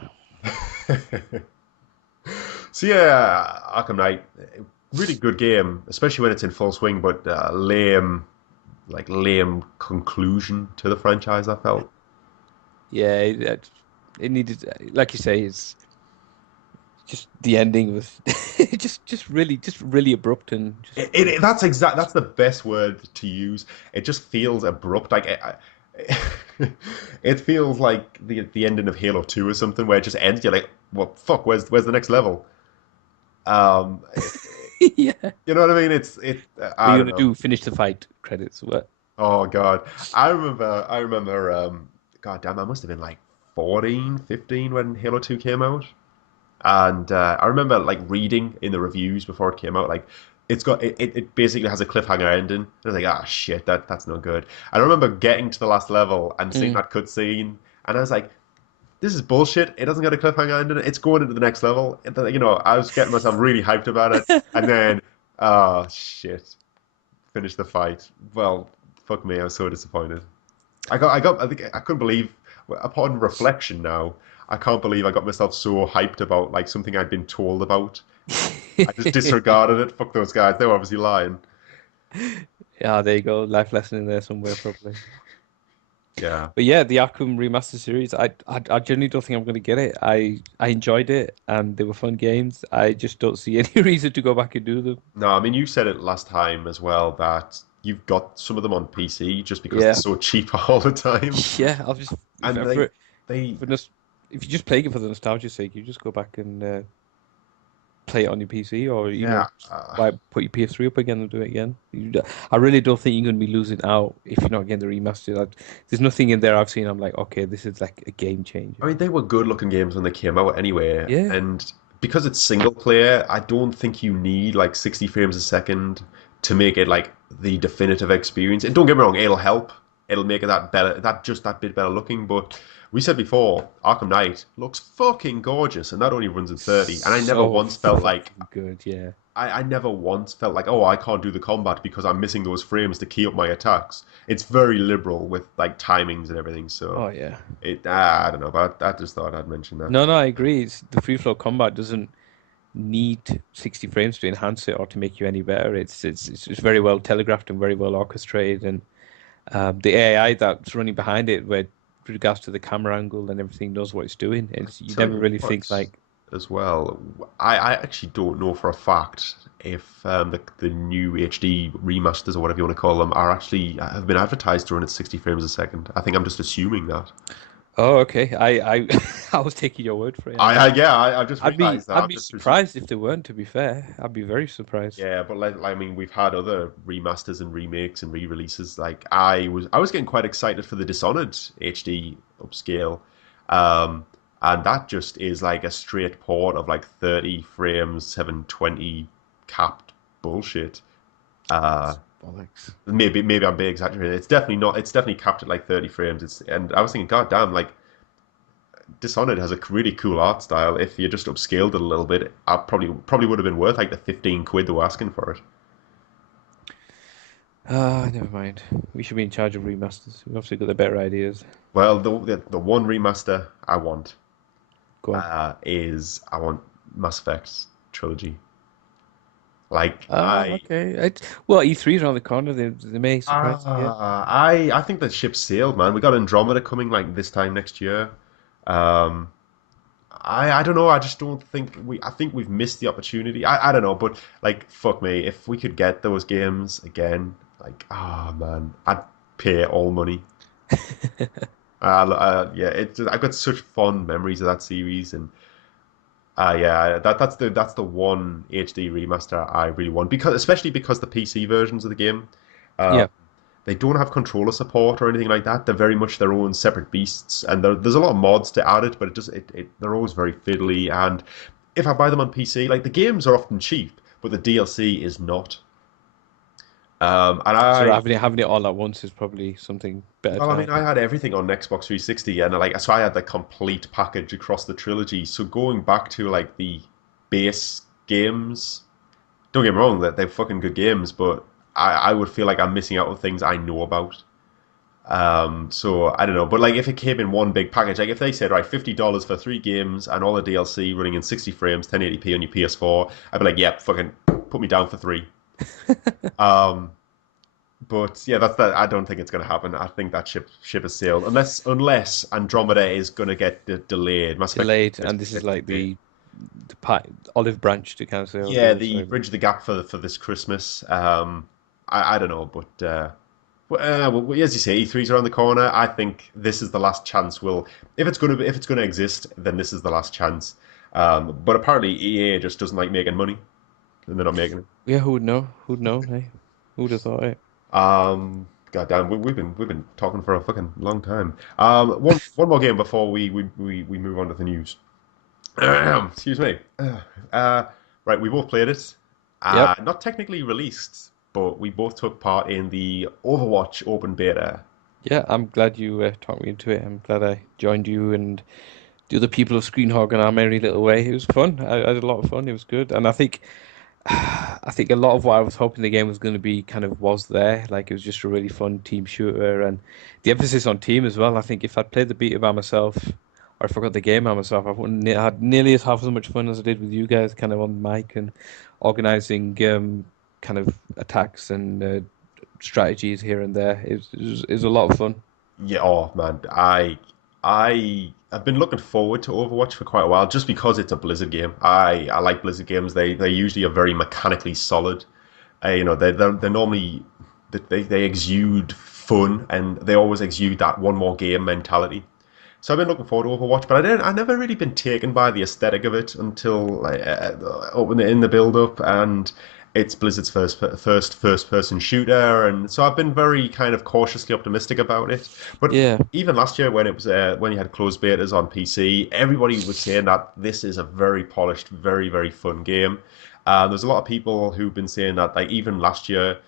So yeah, Arkham Knight, really good game, especially when it's in full swing, but lame conclusion to the franchise, I felt. Yeah, it needed, like you say, it's just the ending was just really abrupt and just That's the best word to use. It just feels abrupt. Like it feels like the ending of Halo 2 or something where it just ends. You're like, well, fuck, where's the next level? Um, yeah. you know what I mean? What are I you don't gonna know. do? Finish the fight? Credits? What? Oh God, I remember. God damn, I must have been like 14, 15 when Halo 2 came out. And I remember like reading in the reviews before it came out, like it basically has a cliffhanger ending. And I was like, ah, shit, that's no good. And I remember getting to the last level and seeing Mm. that cutscene, and I was like, this is bullshit. It doesn't get a cliffhanger ending. It's going into the next level. I was getting myself really hyped about it, and then, oh shit, finish the fight. Well, fuck me, I was so disappointed. I think I couldn't believe, upon reflection now, I can't believe I got myself so hyped about like something I'd been told about. I just disregarded it. Fuck those guys. They were obviously lying. Yeah, there you go. Life lesson in there somewhere, probably. Yeah. But yeah, the Arkham Remastered series, I genuinely don't think I'm going to get it. I enjoyed it and they were fun games. I just don't see any reason to go back and do them. No, I mean, you said it last time as well that you've got some of them on PC just because they're Yeah, so cheap all the time. yeah. I'll just if And ever they, for nos if you just play it for the nostalgia's sake, you just go back and play it on your PC, or yeah. why put your PS3 up again and do it again. I really don't think you're going to be losing out if you're not getting the remastered. There's nothing in there I've seen. I'm like, okay, this is like a game I changer. mean, they were good looking games when they came out anyway. Yeah. And because it's single player, I don't think you need like 60 frames a second to make it like the definitive experience. And don't get me wrong, it'll help. It'll make it that better, that bit better looking. But we said before, Arkham Knight looks fucking gorgeous, and that only runs in 30. And So fucking good, yeah. I never once felt like, oh, I can't do the combat because I'm missing those frames to key up my attacks. It's very liberal with like timings and everything. So Oh yeah. I don't know, but I just thought I'd mention that. No, I agree. The free flow combat doesn't need 60 frames to enhance it or to make you any better. It's very well telegraphed and very well orchestrated, and the AI that's running behind it, with regards to the camera angle and everything, knows what it's doing. You Tell never you really think what, like, as well, I actually don't know for a fact if the new HD remasters or whatever you want to call them are actually have been advertised to run at 60 frames a second. I think I'm just assuming that. oh, okay. I I was taking your word for it. I just realized that. I'd I'm be just presuming. surprised if they weren't, to be fair. I'd be very surprised. Yeah, but I mean, we've had other remasters and remakes and re-releases. Like I was getting quite excited for the Dishonored HD upscale, um, and that just is like a straight port of like 30 frames, 720 capped bullshit. Uh, It's bollocks. maybe I'm being exaggerating. It's definitely not. It's definitely capped at like 30 frames. And I was thinking, God damn, like Dishonored has a really cool art style. If you just upscaled it a little bit, I probably would have been worth like the 15 quid they were asking for it. Ah, never mind. We should be in charge of remasters. We've obviously got the better ideas. Well, the one remaster I want Go on. is I want Mass Effect trilogy. Like Ah, okay. Well, E3's around the corner. They may surprise you. Yeah. I think the ship sailed, man. We got Andromeda coming like this time next year. Um, I don't know. I just don't think I think we've missed the opportunity. I don't know, but like fuck me, if we could get those games again, like man, I'd pay all money. Yeah, I've got such fond memories of that series, and yeah, that's the one HD remaster I really want because especially because the PC versions of the game, uh, Yeah. they don't have controller support or anything like that. They're very much their own separate beasts, and there's a lot of mods to add it, but they're always very fiddly. And if I buy them on PC, like the games are often cheap, but the DLC is not. And So having it all at once is probably something better well, to I mean, have. I had everything on Xbox 360, and like so I had the complete package across the trilogy. So going back to like the base games, don't get me wrong, that they're fucking good games, but I would feel like I'm missing out on things I know about. So I don't know, but like if it came in one big package, like if they said, right, $50 for 3 games and all the DLC running in 60 frames, 1080p on your PS4, I'd be like, yep, fucking put me down for three. Um, but yeah, that's that. I don't think it's going to happen. I think that ship has sailed, unless Andromeda is going to get delayed. Mass Effect Delayed, is and this is getting like delayed. the olive branch to kind of say, okay, Yeah, we're the sorry. bridge the gap for this Christmas. I don't know, but as you say, E3's around the corner. I think this is the last chance. If it's gonna exist, then this is the last chance. But apparently EA just doesn't like making money, and they're not making it. Yeah, who would know? Who'd know? Hey, who would have thought it? God damn, we've been talking for a fucking long time. One more game before we move on to the news. Excuse me. Right, we both played it. Yep. Not technically released, but we both took part in the Overwatch open beta. Yeah, I'm glad you talked me into it. I'm glad I joined you and the other people of ScreenHog in our merry little way. It was fun. I had a lot of fun. It was good, and I think I think a lot of what I was hoping the game was going to be kind of was there. Like it was just a really fun team shooter, and the emphasis on team as well. I think if I'd played the beta by myself, or if I got the game by myself, I wouldn't had nearly as half as much fun as I did with you guys, kind of on the mic and organizing kind of attacks and strategies here and there. It was a lot of fun. Yeah, oh man, I have been looking forward to Overwatch for quite a while, just because it's a Blizzard game. I like Blizzard games. They usually are very mechanically solid. They're normally they exude fun, and they always exude that one more game mentality. So I've been looking forward to Overwatch, but I never really been taken by the aesthetic of it until like, in the build up, and it's Blizzard's first person shooter, and so I've been very kind of cautiously optimistic about it. But Yeah, even last year when it was when you had closed betas on PC, everybody was saying that this is a very polished, very fun game. There's a lot of people who've been saying that like even last year.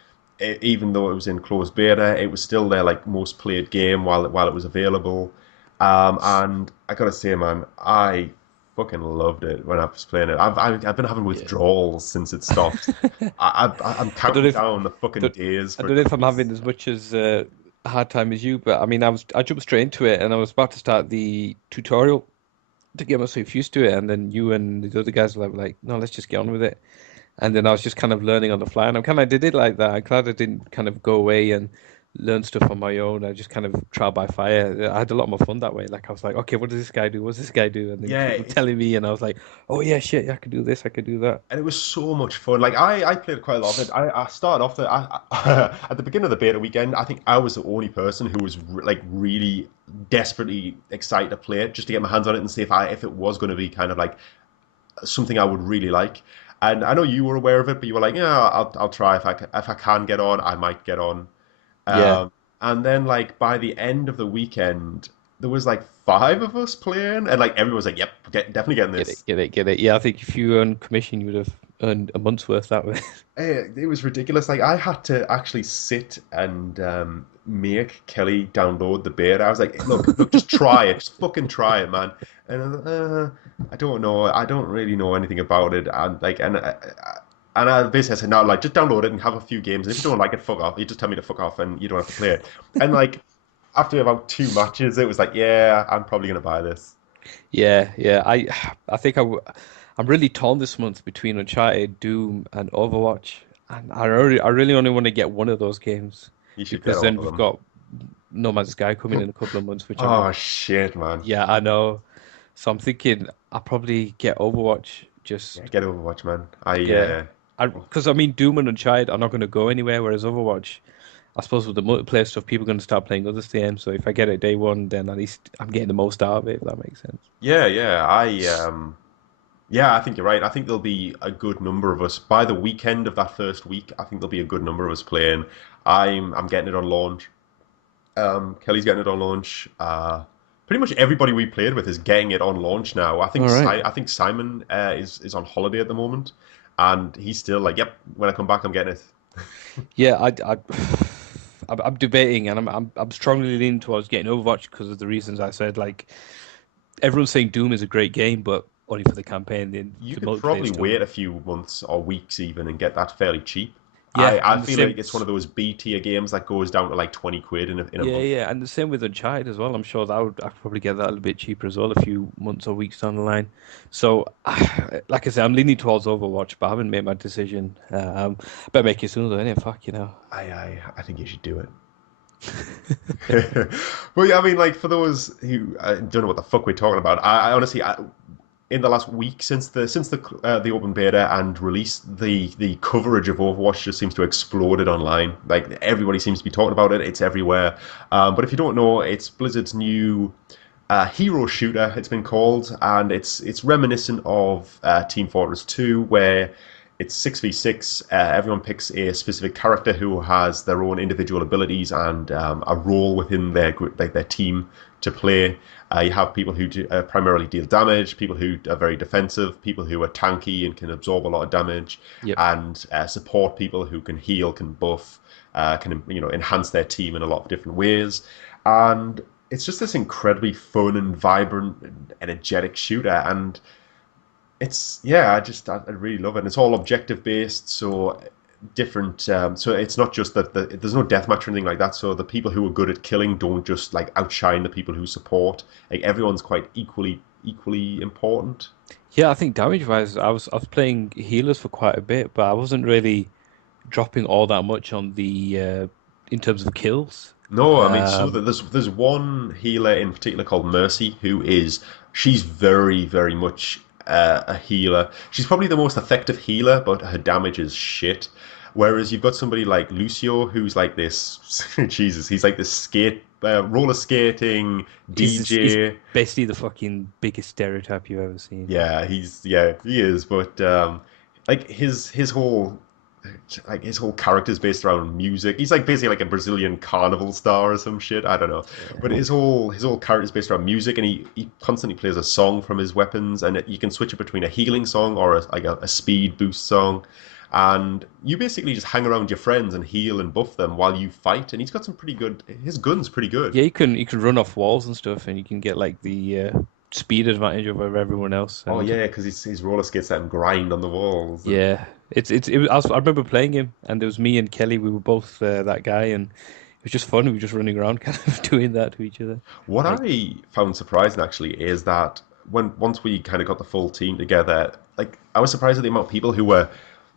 Even though it was in closed beta, it was still their like most played game while it was available. And I gotta say, man, I fucking loved it when I was playing it. I've been having yeah. withdrawals since it stopped. I'm I don't know counting if down the fucking don't, days I for don't it know to if I'm having release. as much as a hard time as you, but I mean, I jumped straight into it, and I was about to start the tutorial to get myself used to it, and then you and the other guys were like, no, let's just get on with it. And then I was just kind of learning on the fly, and I'm kind of did it like that. I'm glad I didn't kind of go away and learn stuff on my own. I just kind of trial by fire. I had a lot more fun that way. Like I was like, okay, what does this guy do? What's this guy do? And then Yeah, people telling me, and I was like, oh yeah, shit, yeah, I could do this, I could do that. and it was so much fun. Like I played quite a lot of it. I started off at the beginning of the beta weekend. I think I was the only person who was like really desperately excited to play it, just to get my hands on it and see if it was going to be kind of like something I would really like. And I know you were aware of it, but you were like, yeah, I'll try if I can get on, I might get on. Yeah, And then like by the end of the weekend, there was like five of us playing, and like everyone was like, "Yep, definitely getting get it, this." get it, get it. Yeah, I think if you were on commission, you would have earn a month's worth that way. It was ridiculous. Like I had to actually sit and make Kelly download the beta. I was like, look, just try it, just fucking try it, man. And I don't know, I don't really know anything about it. And I basically said, no, like just download it and have a few games. And if you don't like it, fuck off. You just tell me to fuck off, and you don't have to play it. And like after about 2 matches, it was like, yeah, I'm probably gonna buy this. Yeah, yeah. I think I'm really torn this month between Uncharted, Doom, and Overwatch, and I really only want to get one of those games You should get because all then of we've them. got No Man's Sky coming in a couple of months, which I'm Oh shit, man. yeah, I know. So I'm thinking I'll probably get Overwatch. Yeah, Just get Overwatch, man. yeah, because I mean Doom and Uncharted are not going to go anywhere, whereas Overwatch, I suppose with the multiplayer stuff, people are going to start playing other games. So if I get it day one, then at least I'm getting the most out of it. If that makes sense. yeah, yeah. Yeah, I think you're right. I think there'll be a good number of us by the weekend of that first week. I think there'll be a good number of us playing. I'm getting it on launch. Kelly's getting it on launch. Pretty much everybody we played with is getting it on launch now. All right. I think Simon is on holiday at the moment, and he's still like, "Yep, when I come back, I'm getting it." Yeah, I'm debating, and I'm strongly leaning towards getting Overwatch because of the reasons I said. Like everyone's saying, Doom is a great game, but only for the campaign. You The could multiplayer probably stuff. wait a few months or weeks even and get that fairly cheap. Yeah, I and the feel like same. it's one of those B tier games that goes down to like 20 quid in a Yeah, month. yeah, and the same with Uncharted as well. I'm sure that I could probably get that a little bit cheaper as well, a few months or weeks down the line. So, like I said, I'm leaning towards Overwatch, but I haven't made my decision. Better make it sooner though, innit? Fuck, you know. I think you should do it. But yeah, I mean, like for those who don't know what the fuck we're talking about, I honestly, in the last week since the open beta and release, the coverage of Overwatch just seems to have exploded online. Like everybody seems to be talking about it. It's everywhere. But if you don't know, it's Blizzard's new hero shooter. It's been called, and it's reminiscent of Team Fortress 2, where it's 6v6. Everyone picks a specific character who has their own individual abilities and a role within their group, like their team to play. You have people who primarily deal damage, people who are very defensive, people who are tanky and can absorb a lot of damage, Yep. and support people who can heal, can buff, can enhance their team in a lot of different ways. And it's just this incredibly fun and vibrant and energetic shooter, and it's yeah, I really love it. And it's all objective based, so different. So it's not just that there's no deathmatch or anything like that. So the people who are good at killing don't just like outshine the people who support. Like everyone's quite equally important. Yeah, I think damage wise, I was playing healers for quite a bit, but I wasn't really dropping all that much on the in terms of kills. No, I mean Um, there's one healer in particular called Mercy who is she's very much a healer. She's probably the most effective healer, but her damage is shit. Whereas you've got somebody like Lucio who's like this Jesus, he's like this roller skating he's DJ. basically the fucking biggest stereotype you've ever seen. Yeah, he is, but like his whole character's based around music. He's like basically like a Brazilian carnival star or some shit. I don't know, but Yeah. his whole character's based around music, and he constantly plays a song from his weapons, and you can switch it between a healing song or a speed boost song. And you basically just hang around your friends and heal and buff them while you fight. And he's got some pretty good. His gun's pretty good. Yeah, you can run off walls and stuff, and you can get like the speed advantage over everyone else. Oh And yeah, because his roller skates let him grind on the walls. And yeah, I remember playing him, and there was me and Kelly. We were both that guy, and it was just fun. We were just running around, kind of doing that to each other. what Like, I found surprising actually is that once we kind of got the full team together, like I was surprised at the amount of people who were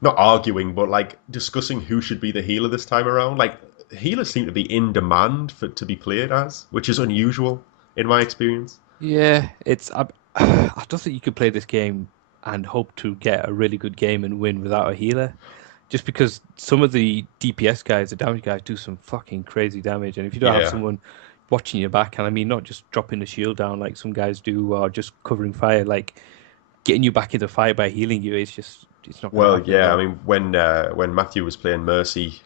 not arguing, but like discussing who should be the healer this time around. Like healers seem to be in demand for to be played as, which is unusual in my experience. yeah, I don't think you could play this game and hope to get a really good game and win without a healer. Just because some of the DPS guys, the damage guys, do some fucking crazy damage, and if you don't have Yeah. someone watching your back, and I mean not just dropping the shield down like some guys do, or just covering fire, like getting you back into fire by healing you, it's not going to Well, happen at yeah. I all. mean, when Matthew was playing Mercy,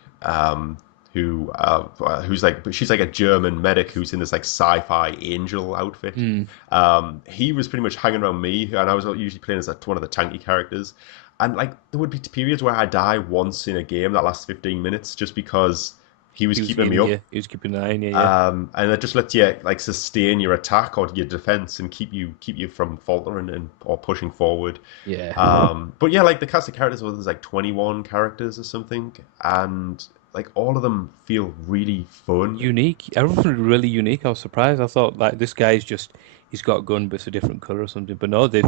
who's like she's like a German medic who's in this like sci-fi angel outfit. Mm. He was pretty much hanging around me, and I was usually playing as one of the tanky characters. And like there would be periods where I die once in a game that lasts 15 minutes just because he was He was keeping me in up. you. He was keeping an eye on you. Yeah. And it just lets you like sustain your attack or your defense and keep you from faltering and or pushing forward. Yeah. But yeah, like the cast of characters was like 21 characters or something, and like all of them feel really fun. Unique. Everything really unique. I was surprised. I thought like this guy's just he's got a gun, but it's a different color or something. But no, they've.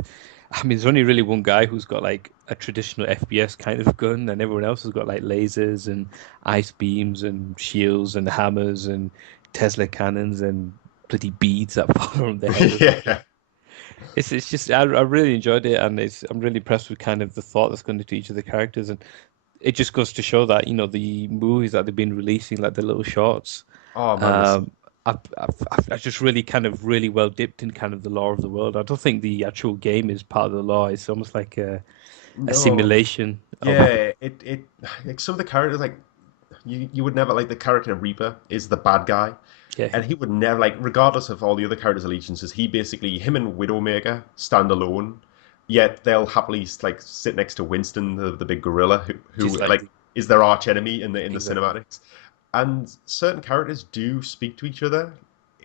I mean, there's only really one guy who's got like a traditional FPS kind of gun, and everyone else has got like lasers and ice beams and shields and hammers and Tesla cannons and bloody beads that fall from their head or something. Yeah. It's just I really enjoyed it, and I'm really impressed with kind of the thought that's gone into each of the characters, and it just goes to show that the movies that they've been releasing, like the little shorts, Oh man, this. um, I just really kind of really well dipped in kind of the lore of the world. I don't think the actual game is part of the lore. It's almost like a No. simulation of Yeah, it like some of the characters like you would never like the character Reaper is the bad guy. yeah, And he would never like, regardless of all the other characters' allegiances, he basically him and Widowmaker stand alone. Yet they'll happily like sit next to Winston, the big gorilla, who just like like is their arch enemy in the exactly. cinematics. And certain characters do speak to each other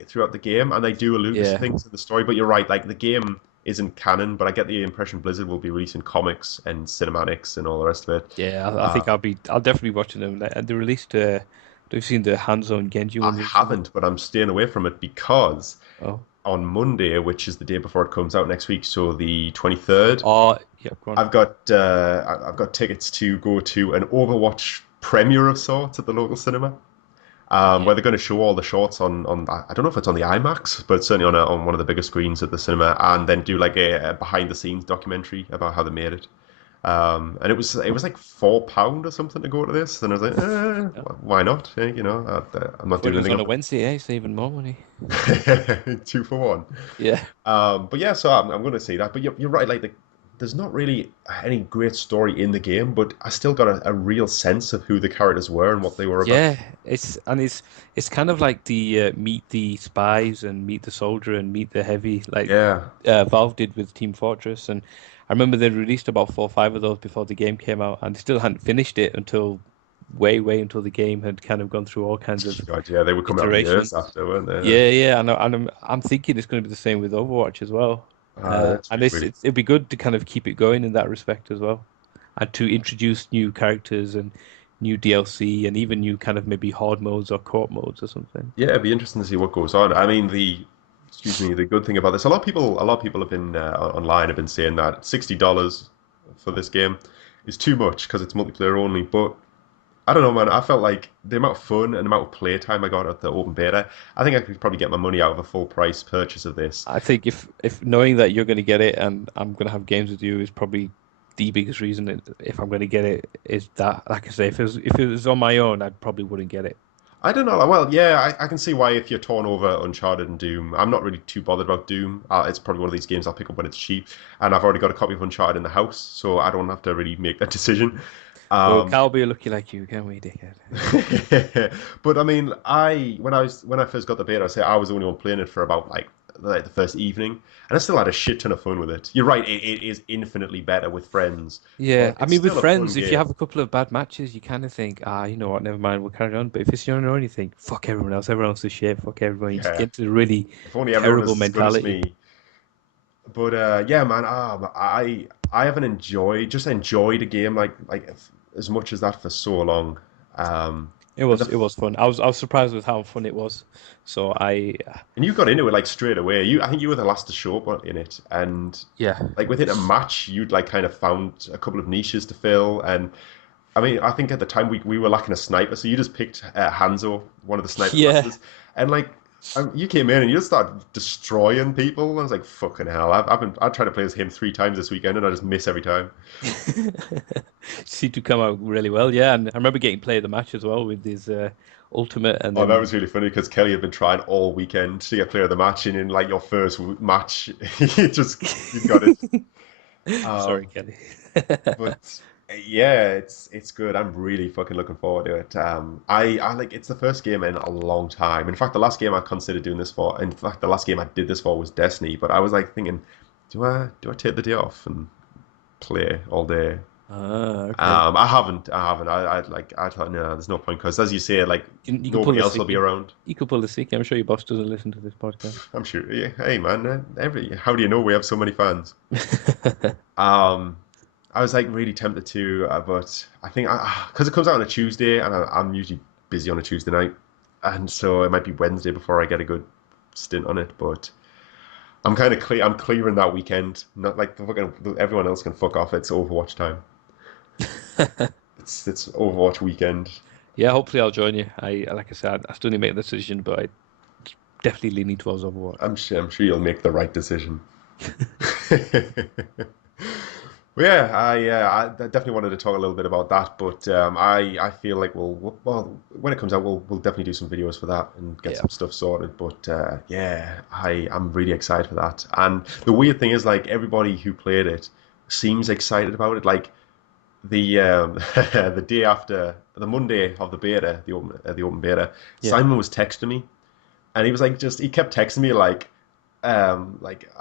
throughout the game, and they do allude to Yeah, things in the story. But you're right, like the game isn't canon, but I get the impression Blizzard will be releasing comics and cinematics and all the rest of it. yeah. I Uh, think I'll definitely be watching them. And they released. Have seen the hands-on Genji I one recently? haven't, but I'm staying away from it because Oh, on Monday, which is the day before it comes out next week, so the 23rd, oh, yeah. Go on. I've got tickets to go to an Overwatch premiere of sorts at the local cinema, Yeah. where they're going to show all the shorts on I don't know if it's on the IMAX, but certainly on one of the bigger screens at the cinema, and then do like a behind the scenes documentary about how they made it. And it was like £4 or something to go to this, and I was like, why not? I'm not Thought doing it was anything. on a Wednesday, eh? It's even more money. 2 for 1. Yeah. But yeah, so I'm going to say that. But you're right. Like, there's not really any great story in the game, but I still got a real sense of who the characters were and what they were about. Yeah, it's kind of like the meet the spies and meet the soldier and meet the heavy like Yeah, Valve did with Team Fortress, and I remember they released about 4 or 5 of those before the game came out, and they still hadn't finished it until way until the game had kind of gone through all kinds of God, yeah, they were coming out years iterations. after, weren't they? Yeah, yeah, and I'm thinking it's going to be the same with Overwatch as well, That's and really, really. it'd be good to kind of keep it going in that respect as well, and to introduce new characters and new DLC and even new kind of maybe horde modes or court modes or something. Yeah, it'd be interesting to see what goes on. I mean, excuse me, the good thing about this, a lot of people have been online have been saying that $60 for this game is too much because it's multiplayer only, but I don't know, man. I felt like the amount of fun and the amount of playtime I got at the open beta, I think I could probably get my money out of a full price purchase of this. I think if knowing that you're going to get it and I'm going to have games with you is probably the biggest reason if I'm going to get it is that, like I say, if it was on my own, I probably wouldn't get it. I don't know. Well, yeah, I can see why if you're torn over Uncharted and Doom. I'm not really too bothered about Doom. It's probably one of these games I'll pick up when it's cheap, and I've already got a copy of Uncharted in the house, so I don't have to really make that decision. Well, Um, can't be lucky like you, can we, dickhead? but I mean, when I first got the beta, I say I was the only one playing it for about like the first evening, and I still had a shit ton of fun with it. You're right, it is infinitely better with friends, Yeah, but I it's mean, with still a fun friends, if you game. have a couple of bad matches, you kind of think, you know what, never mind, we'll carry on. But if it's your own, you think, fuck everyone else is shit, fuck everyone. You just Yeah, get into a really if only everyone terrible is as good as mentality. me. But yeah, man, I haven't enjoyed a game like as much as that for so long. And It was fun. I was surprised with how fun it was. So and you got into it like straight away. I think you were the last to show up in it, and yeah, like within a match, you'd like kind of found a couple of niches to fill. And I mean, I think at the time we were lacking a sniper, so you just picked Hanzo, one of the sniper yeah. classes, and like. You came in and you just started destroying people. I was like, "Fucking hell!" I've tried to play as him 3 times this weekend, and I just miss every time. Seemed to come out really well. Yeah, and I remember getting play of the match as well with his ultimate, and Oh, that then was really funny because Kelly had been trying all weekend to get player of the match, and in like your first match, you got it. sorry, Um, Kelly. but yeah, it's good. I'm really fucking looking forward to it. I like it's the first game in a long time. In fact, the last game I considered doing this for, in fact, the last game I did this for was Destiny. But I was like thinking, do I take the day off and play all day? Okay. I haven't. I thought no, there's no point because as you say, like You can pull nobody the else will be sickie. around. You could pull the sickie. I'm sure your boss doesn't listen to this podcast. I'm sure. Yeah, hey man, how do you know we have so many fans? Um, I was like really tempted to, but I think because it comes out on a Tuesday and I'm usually busy on a Tuesday night, and so it might be Wednesday before I get a good stint on it. But I'm kind of clear. I'm clearing that weekend. Not like the fucking everyone else can fuck off. It's Overwatch time. It's Overwatch weekend. Yeah, hopefully I'll join you. Like I said, I still need to make the decision, but I definitely leaning towards Overwatch. I'm sure you'll make the right decision. Well, yeah, I definitely wanted to talk a little bit about that, but I feel like well when it comes out we'll definitely do some videos for that and get Yeah. some stuff sorted. But yeah, I'm really excited for that. And the weird thing is like everybody who played it seems excited about it. Like the the day after the Monday of the beta, the open beta, Yeah. Simon was texting me and he was like just he kept texting me like I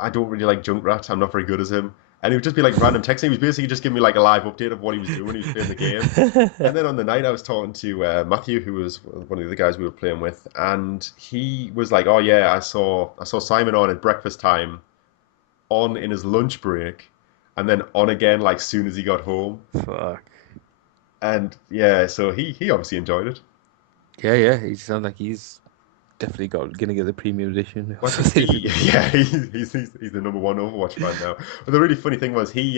don't really like Junkrat. I'm not very good as him. And he would just be like random texting. He was basically just giving me like a live update of what he was doing. He was playing the game. And then on the night, I was talking to Matthew, who was one of the guys we were playing with, and he was like, "Oh yeah, I saw Simon on at breakfast time, on in his lunch break, and then on again like soon as he got home." Fuck. And yeah, so he obviously enjoyed it. Yeah, yeah. He sounds like he's definitely gonna get the premium edition. Well, I think yeah, he's the number one Overwatch fan now. But the really funny thing was he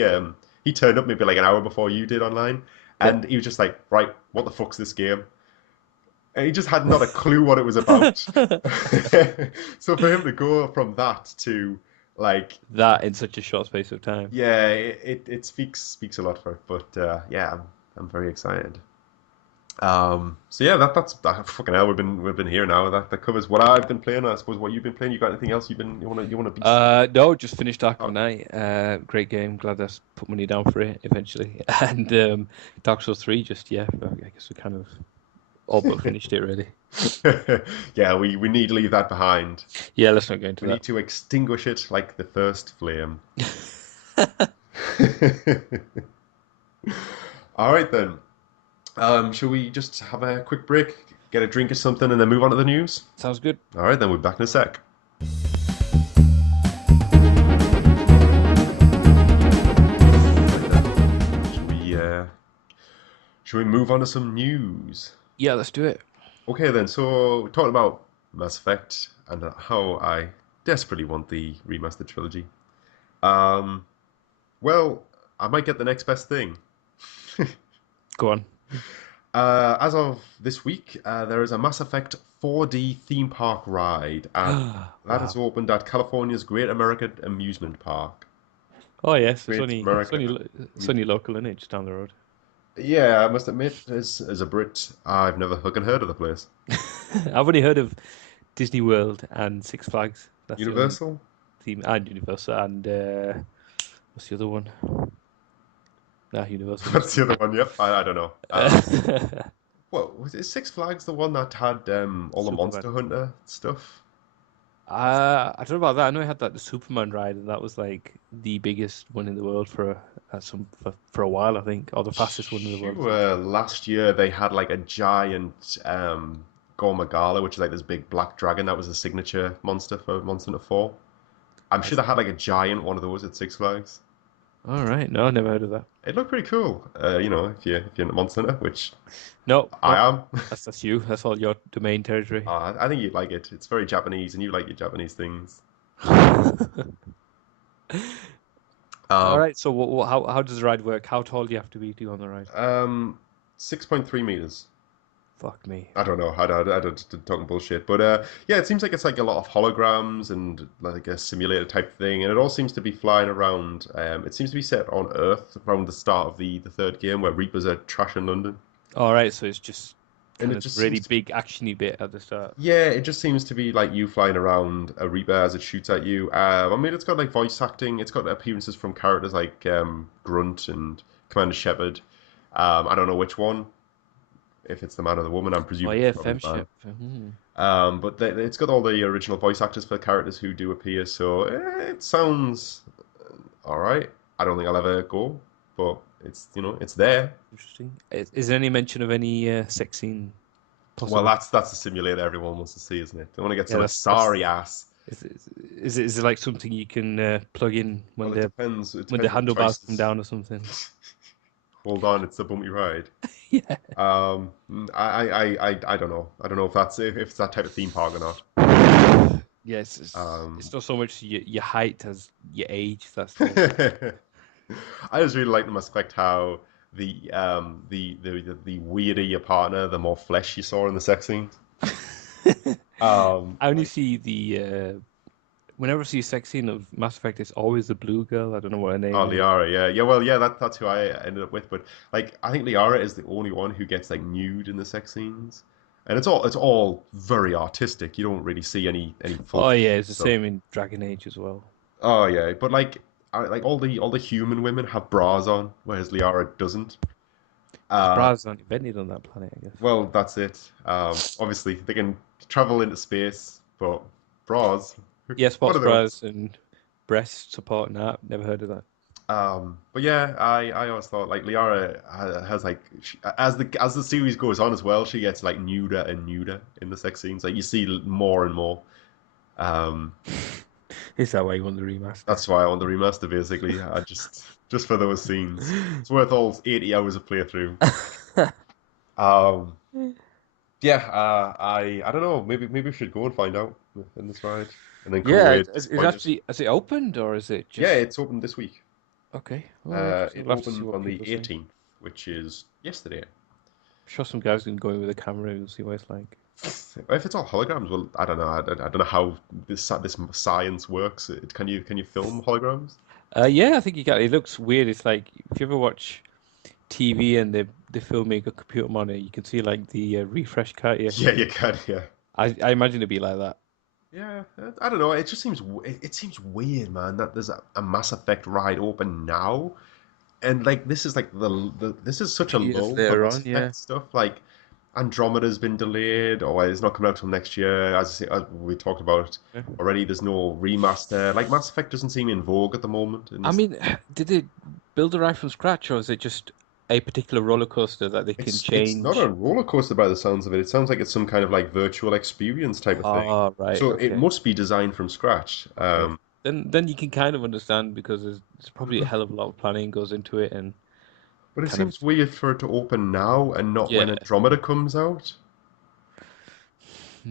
turned up maybe like an hour before you did online, Yeah. and he was just like, right, what the fuck's this game? And he just had not a clue what it was about. So for him to go from that to like, That in such a short space of time. yeah, it speaks a lot for it. But yeah, I'm very excited. So yeah, that's that fucking hell. We've been here now. That covers what I've been playing. I suppose what you've been playing. You got anything else you wanna beast? No, just finished Dark Oh, Knight. Great game. Glad I put money down for it eventually. And Dark Souls 3, just yeah, I guess we kind of all but finished it really. yeah, we need to leave that behind. Yeah, let's not go into We need to extinguish it like the first flame. that. All right then. Shall we just have a quick break, get a drink or something, and then move on to the news? Sounds good. All right, then we're back in a sec. Right then. Shall we move on to some news? Yeah, let's do it. Okay then. So we're talking about Mass Effect and how I desperately want the remastered trilogy. Um, well, I might get the next best thing. Go on. As of this week, there is a Mass Effect 4D theme park ride, and that has Wow. opened at California's Great American Amusement Park. Oh yes, it's Great only it's American. only it's only local, isn't it? Just down the road. Yeah, I must admit, as a Brit, I've never fucking heard of the place. I've only heard of Disney World and Six Flags. That's the only Universal? theme, and Universal, and what's the other one? Nah, Universal must What's be the it. other one? Yep, I don't know. What was it? Six Flags, the one that had all the Superman. Monster Hunter stuff? I don't know about that. I know I had that the Superman ride, and that was like the biggest one in the world for a while, I think, or the fastest one in the world. Sure. Last year they had like a giant Gormagala, which is like this big black dragon that was a signature monster for Monster Hunter 4. I'm I sure they see. had like a giant one of those at Six Flags. All right, no, never heard of that. It looked pretty cool. If you're into Monster Hunter, which No, I no, am. that's you. That's all your domain territory. I think you'd like it. It's very Japanese, and you like your Japanese things. All Um, right. So, how does the ride work? How tall do you have to be to go on the ride? um, 6.3 meters. Fuck me. I don't know. I don't talking bullshit, but yeah, it seems like it's like a lot of holograms and like a simulator type thing, and it all seems to be flying around. It seems to be set on Earth around the start of the third game, where Reapers are trashing London, All right. So it's just and kind it of just really seems to be big actiony bit at the start. yeah, it just seems to be like you flying around a Reaper as it shoots at you. I mean, it's got like voice acting. It's got appearances from characters like Grunt and Commander Shepard. I don't know which one. If it's the man or the woman, I'm Oh presuming it's yeah, probably the man. Femship. Hmm. But it's got all the original voice actors for the characters who do appear, so it sounds all right. I don't think I'll ever go, but It's it's there. Interesting. Is there any mention of any sex scene Well, possible? that's the simulator everyone wants to see, isn't it? They want to get Yeah, some that's. sorry ass. Is it like something you can plug in Well, it depends. It when the depends what handlebars come choices. down or something? Hold on, it's the bumpy ride. Yeah. I don't know. I don't know if if it's that type of theme park or not. Yes, it's Um, not so much your height as your age. That's the I just really like the Mass Effect how the weirder your partner, the more flesh you saw in the sex scenes. I only Like see the whenever I see a sex scene of Mass Effect, it's always the blue girl. I don't know what her oh name is. Liara, yeah, yeah, well, yeah, that's who I ended up with. But like, I think Liara is the only one who gets like nude in the sex scenes, and it's all very artistic. You don't really see any full Oh yeah, figure it's and the stuff. same in Dragon Age as well. Oh yeah, but like, like all the human women have bras on, whereas Liara doesn't. Because Uh, bras aren't invented on that planet, I guess. well, that's it. Obviously they can travel into space, but bras, Yeah, what sports are those? bras and breast support and that. Never heard of that. But yeah, I always thought like Liara has like as the series goes on as well, she gets like nuder and nuder in the sex scenes. Like you see more and more. Um, Is that why you want the remaster? that's why I want the remaster. Basically, I just for those scenes, it's worth all 80 hours of playthrough. Um, yeah, I don't know. Maybe we should go and find out in this ride, and then come Yeah, away is disappointed. actually has it opened or is it Yeah, just it's open this week. okay? Oh, interesting. It We'll have to see opened what on the people say. 18th, which is yesterday. I'm sure some guys can go in with a camera and see what it's like. If it's all holograms, well, I don't know. I don't know how this science works. Can you film holograms? Yeah, I think you got. It looks weird. It's like if you ever watch TV and they're filming a computer monitor, you can see like the refresh card. Yeah, Yeah, you can. Yeah, I imagine it'd be like that. yeah. I don't know. It just seems it seems weird, man. That there's a Mass Effect ride open now, and like this is like this is such a Years lull for later Mass on, yeah. Effect stuff. Like Andromeda's been delayed, or it's not coming out till next year. As we talked about Yeah. already, there's no remaster. Like Mass Effect doesn't seem in vogue at the moment in I this. mean, did they build a ride from scratch, or is it just a particular roller coaster that they can It's not a change? roller coaster by the sounds of it. It sounds like it's some kind of like virtual experience type of thing. Ah, right, So it okay, must be designed from scratch. okay. Then you can kind of understand because there's probably a hell of a lot of planning goes into it and But it kind of seems weird for it to open now and not when yeah. Andromeda comes out.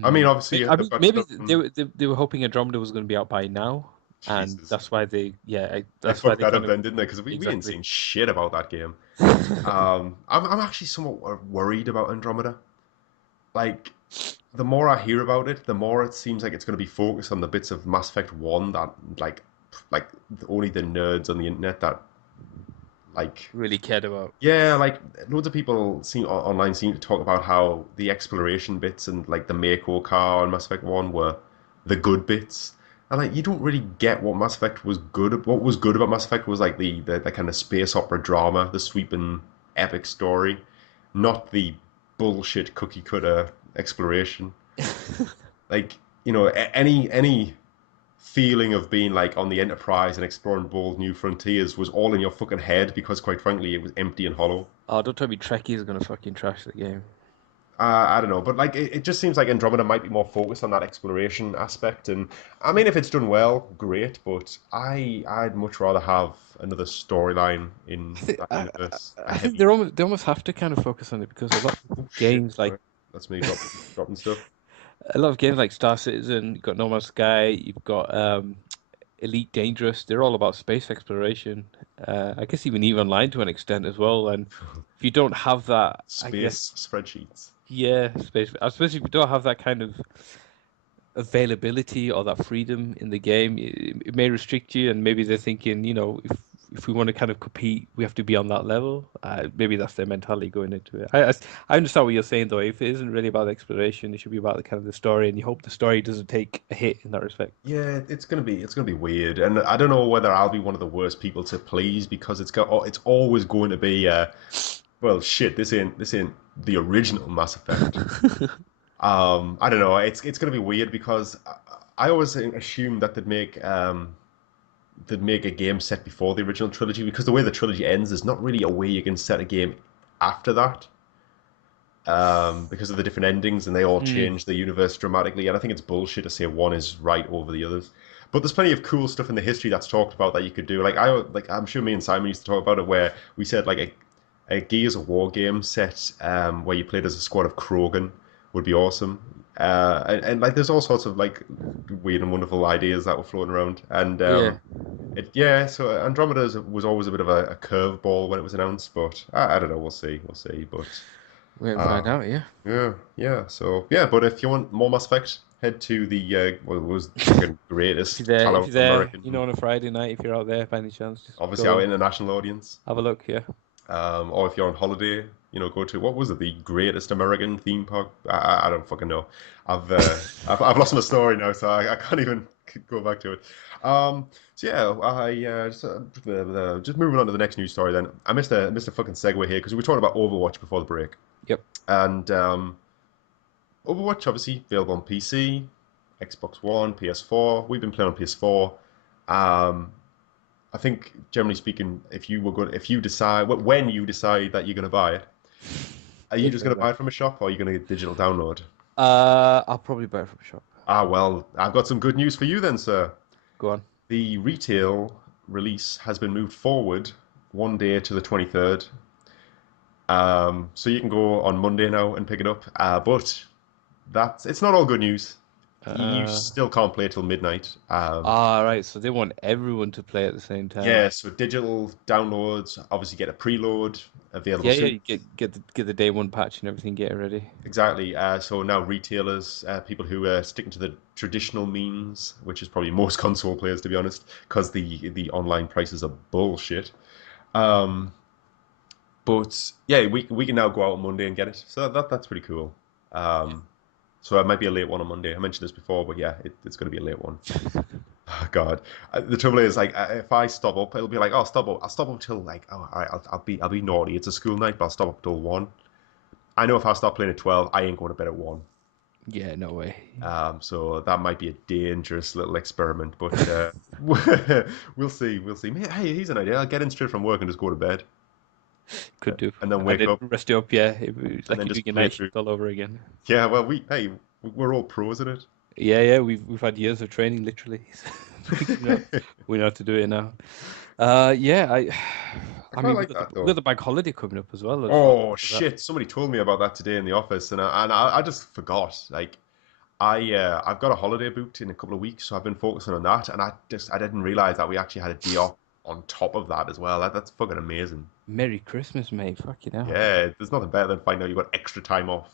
I mean, Hmm. obviously I they've mean, got maybe stuff from they were hoping Andromeda was going to be out by now, and Jesus. that's why they yeah They that's why fucked they that kind up of then, didn't they? Because we ain't exactly. seen shit about that game. I'm actually somewhat worried about Andromeda. Like, the more I hear about it, the more it seems like it's going to be focused on the bits of Mass Effect 1 that, like only the nerds on the internet that, like, Really cared about. yeah, like, loads of people online seem to talk about how the exploration bits and, like, the Mako car on Mass Effect 1 were the good bits. And, like, you don't really get what Mass Effect was good. What was good about Mass Effect was, like, the kind of space opera drama, the sweeping epic story, not the bullshit cookie cutter exploration. Like, any feeling of being like on the Enterprise and exploring bold new frontiers was all in your fucking head because, quite frankly, it was empty and hollow. Oh, don't tell me Trekkie is going to fucking trash the game. I don't know, but like it just seems like Andromeda might be more focused on that exploration aspect, and I mean, if it's done well, great. But I'd much rather have another storyline in I think that universe. A I think heavy. they almost have to kind of focus on it because a lot of Oh shit! games like Sorry, that's me dropping stuff. a lot of games like Star Citizen, you've got No Man's Sky, you've got Elite Dangerous. They're all about space exploration. I guess even EVE Online to an extent as well. And if you don't have that, I guess Space spreadsheets. yeah, space. Especially if you don't have that kind of availability or that freedom in the game, it may restrict you. And maybe they're thinking, if we want to kind of compete, we have to be on that level. Maybe that's their mentality going into it. I understand what you're saying though. If it isn't really about exploration, it should be about the kind of the story, and you hope the story doesn't take a hit in that respect. Yeah, it's gonna be weird, and I don't know whether I'll be one of the worst people to please because it's always going to be well shit, this ain't the original Mass Effect. I don't know. It's gonna be weird because I always assumed that they'd make they'd make a game set before the original trilogy, because the way the trilogy ends, there's not really a way you can set a game after that. Because of the different endings, and they all Mm, change the universe dramatically. And I think it's bullshit to say one is right over the others. But there's plenty of cool stuff in the history that's talked about that you could do. I'm sure me and Simon used to talk about it, where we said like a Gears of War game set where you played as a squad of Krogan would be awesome. And like there's all sorts of like weird and wonderful ideas that were floating around. And yeah, yeah, so Andromeda was always a bit of a curveball when it was announced, but I don't know. We'll see. But wait and find uh, out. Yeah, yeah, yeah. So yeah, but if you want more Mass Effect, head to the what was the fucking greatest if you're there, you know, American, on a Friday night, if you're out there by any chance, just obviously go our and international audience. have a look. Yeah. Or if you're on holiday, go to what was it, the greatest American theme park? I don't fucking know. I've lost my story now, so I can't even go back to it. So yeah, just moving on to the next news story. Then I missed a fucking segue here because we were talking about Overwatch before the break, Yep. and Overwatch obviously available on PC, Xbox One, PS4. We've been playing on PS4. Um, I think generally speaking, if you decide when you decide that you're going to buy it, are you If just you're going to there. buy it from a shop or are you going to get digital download? I'll probably buy it from a shop. Ah, well, I've got some good news for you then, sir. Go on. The retail release has been moved forward one day to the 23rd. So you can go on Monday now and pick it up. But it's not all good news. You Uh, still can't play till midnight. right. So they want everyone to play at the same time. Yeah, so digital downloads obviously get a preload available Yeah, yeah. soon. You get the day one patch and everything. Get it ready. Exactly. So now retailers, people who are sticking to the traditional means, which is probably most console players, to be honest, because the online prices are bullshit. Um, but yeah, we can now go out on Monday and get it. So that's pretty cool. Um, so it might be a late one on Monday. I mentioned this before, but yeah, it's going to be a late one. Oh, God, the trouble is, like, if I stop up, it'll be like, oh, stop up. I'll stop up till like, oh, all right, I'll be naughty. It's a school night, but I'll stop up till 1. I know if I start playing at 12, I ain't going to bed at 1. Yeah, no way. So that might be a dangerous little experiment, but we'll see. We'll see. Hey, here's an idea. I'll get in straight from work and just go to bed, Could do. and then And wake then up, rest you up. Yeah, it's and like then you're doing just your play night through. shift all over again. Yeah, well, we're all pros at it. Yeah, yeah. We've had years of training, literally. We know how to do it now. Yeah. I I quite mean, like that we got though. the bank holiday coming up as well. I just thought Oh of that. shit! Somebody told me about that today in the office, and I just forgot. Like I've got a holiday booked in a couple of weeks, so I've been focusing on that, and I didn't realize that we actually had a day off on top of that as well. That's fucking amazing. Merry Christmas, mate. Fucking hell. Yeah, there's nothing better than finding out you've got extra time off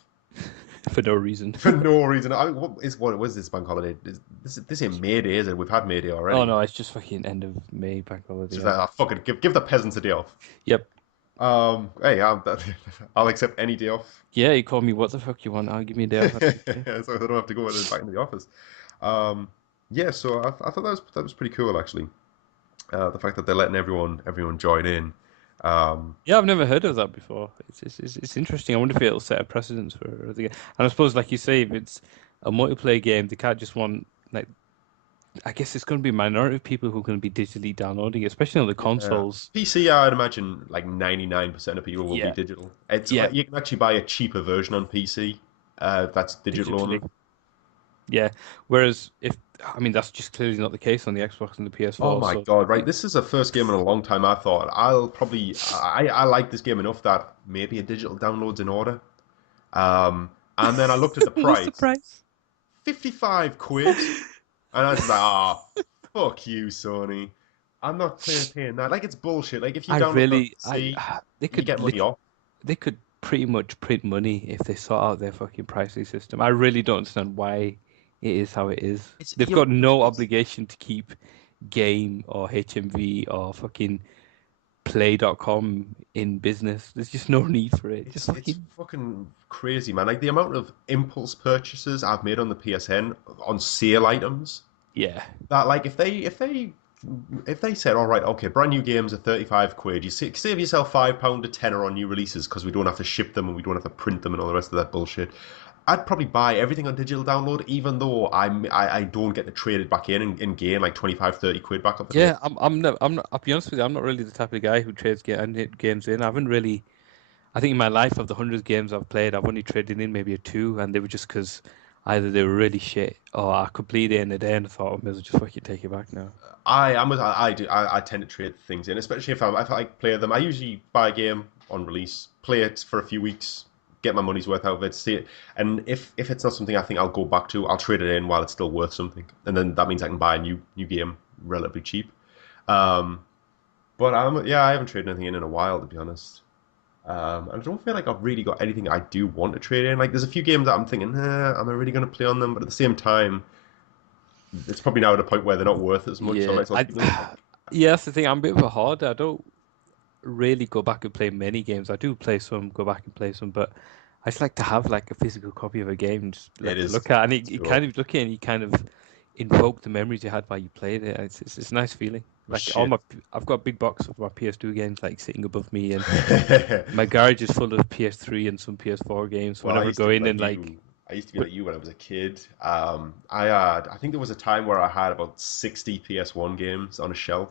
For no reason. for no reason. I mean, what was this bank holiday? This ain't May Day, is it? We've had May Day Oh already. no, it's just fucking end of May bank It's holiday. just Yeah. that fucking give the peasants a day off. Yep. Hey, I'll accept any day off, Yeah, you call me what the fuck you want. I'll give me a day off. so I don't have to go back into the office. Um, yeah, so I thought that was pretty cool actually. The fact that they're letting everyone join in. Um, Yeah, I've never heard of that before. It's interesting. I wonder if it'll set a precedence for other games. And I suppose, like you say, if it's a multiplayer game, they can't just want like. I guess it's going to be a minority of people who are going to be digitally downloading it, especially on the yeah. consoles. PC, I'd imagine like 99% of people will be Yeah, digital. It's yeah, you can actually buy a cheaper version on PC. That's digital only. digitally. Yeah. Whereas if I mean that's just clearly not the case on the Xbox and the Oh PS4. my So God, I right. think This is the first game in a long time I thought I like this game enough that maybe a digital download's in order. And then I looked at the what's the price, price? 55 quid. And I was like, ah, fuck you, Sony. I'm not paying that. Like, it's bullshit. Like, if you I download it on really, PC, they you could get money off. they could pretty much print money if they sort out their fucking pricing system. I really don't understand why it is how it is. It's They've you know, got no obligation to keep Game or HMV or fucking Play.com in business. There's just no need for it. Just it's fucking fucking crazy, man. Like the amount of impulse purchases I've made on the PSN on sale items. yeah, That like if they said, all right, okay, brand new games are 35 quid, you save yourself £5 a tenner on new releases because we don't have to ship them and we don't have to print them and all the rest of that bullshit. I'd probably buy everything on digital download, even though I don't get to trade it back in game like 25, 30 quid back off the top. Yeah, I'll be honest with you, I'm not really the type of guy who trades games in. I haven't really. I think in my life, of the hundreds of games I've played, I've only traded in maybe a two, and they were just because either they were really shit or I completed it in a day and I thought, I may as well just fucking take it back now. I tend to trade things in, especially if I play them. I usually buy a game on release, play it for a few weeks, get my money's worth out of it, see it, and if it's not something I think I'll go back to, I'll trade it in while it's still worth something, and then that means I can buy a new game relatively cheap. Um, but yeah, I haven't traded anything in a while, to be honest. And I don't feel like I've really got anything I do want to trade in. Like, there's a few games that I'm thinking, am I really going to play on them? But at the same time, it's probably now at a point where they're not worth as much, so I might Yeah, as well keep them. yeah, that's the thing. I'm a bit of a hoarder. I don't really go back and play many games. I do play some, go back and play some, but I just like to have like a physical copy of a game, just It like to is. look at, and It's it cool. kind of look at, and you kind of invoke the memories you had while you played it. And it's a nice feeling. Oh, Like all shit. my, I've got a big box of my PS2 games like sitting above me, and my garage is full of PS3 and some PS4 games. So Well, I whenever I used to go be in like and like, you. I used to be but like you when I was a kid. I think there was a time where I had about 60 PS1 games on a shelf,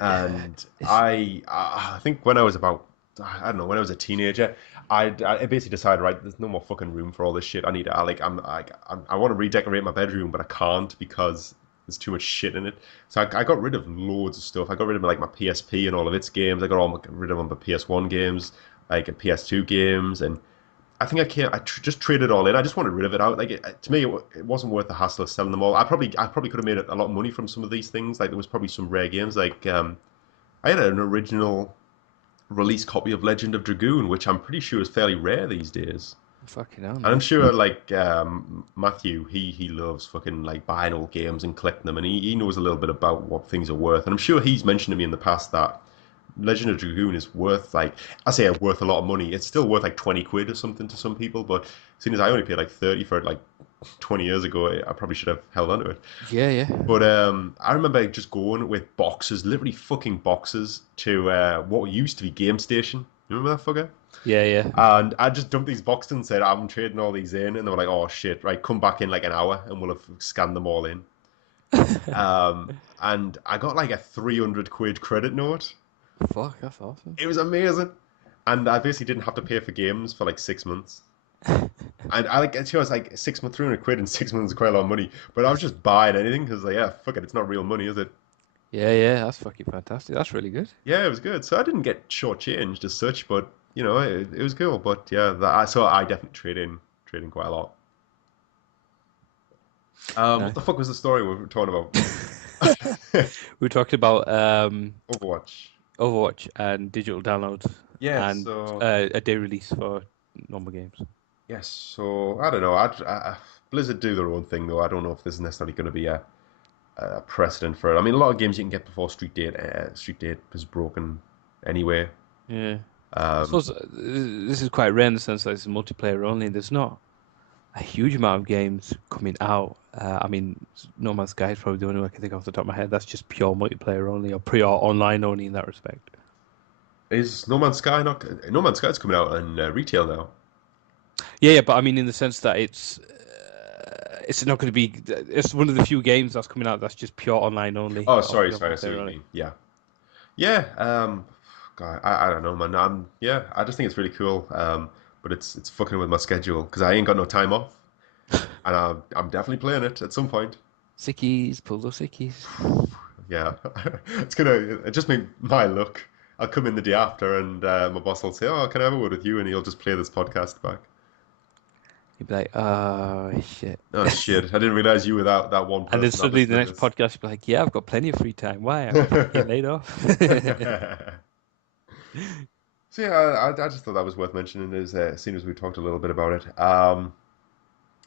and it's I think when I was about I don't know when I was a teenager, I basically decided, right, there's no more fucking room for all this shit. I want to redecorate my bedroom, but I can't because there's too much shit in it. So I got rid of loads of stuff. I got rid of like my PSP and all of its games. I rid of all my PS1 games, like PS2 games, and I think just traded it all in. I just wanted rid of it out. Like to me, it wasn't worth the hassle of selling them all. I probably could have made a lot of money from some of these things. Like there was probably some rare games. Like I had an original release copy of Legend of Dragoon, which I'm pretty sure is fairly rare these days. fucking hell, And I'm nice. sure like Matthew, he loves fucking like buying old games and collecting them, and he knows a little bit about what things are worth. And I'm sure he's mentioned to me in the past that Legend of Dragoon is worth like I say worth a lot of money. It's still worth like 20 quid or something to some people, but seeing as I only paid like 30 for it like 20 years ago, I probably should have held on to it. Yeah, yeah. But I remember just going with boxes, literally fucking boxes, to what used to be Game Station. You remember that fucker? Yeah, yeah. And I just dumped these boxes and said, I'm trading all these in. And they were like, oh shit, right, come back in like an hour and we'll have scanned them all in. And I got like a 300 quid credit note. Fuck, that's awesome. It was amazing. And I basically didn't have to pay for games for like 6 months. And I like, I was like 6 months, 300 quid in 6 months is quite a lot of money. But I was just buying anything because, like, yeah, fuck it, it's not real money, is it? Yeah, yeah, that's fucking fantastic. That's really good. Yeah, it was good. So I didn't get shortchanged as such, but you know, it was cool. But yeah, so I definitely trade in quite a lot. What the Nice. fuck was the story we were talking about? We talked about Overwatch. Overwatch and digital downloads Yeah, and so a day release for normal games. yes, so I don't know. Blizzard do their own thing though. I don't know if this is necessarily going to be a precedent for it. I mean, a lot of games you can get before Street Date is broken anyway. Yeah. I Um, suppose this is quite rare in the sense that it's multiplayer only. There's not a huge amount of games coming out. I mean, No Man's Sky is probably the only one I can think off the top of my head. That's just pure multiplayer only or pure online only in that respect. is No Man's Sky not? No Man's Sky's coming out in retail now. Yeah, yeah, but I mean, in the sense that it's not going to be. It's one of the few games that's coming out that's just pure online only Oh, or sorry, pure sorry. I see what multiplayer you only. mean. Yeah, yeah. God, I don't know, man. Yeah, I just think it's really cool. But it's fucking with my schedule because I ain't got no time off, and I'm definitely playing it at some point. Sickies, pull those sickies. Yeah, it's gonna it just make my luck. I'll come in the day after, and my boss will say, "Oh, can I have a word with you?" And he'll just play this podcast back. You'd be like, oh shit. Oh shit! I didn't realize you were that one And then person that suddenly listened the to next this. podcast, you'd be like, yeah, I've got plenty of free time. Why? I'm fucking laid off. So yeah, I just thought that was worth mentioning as soon as we talked a little bit about it.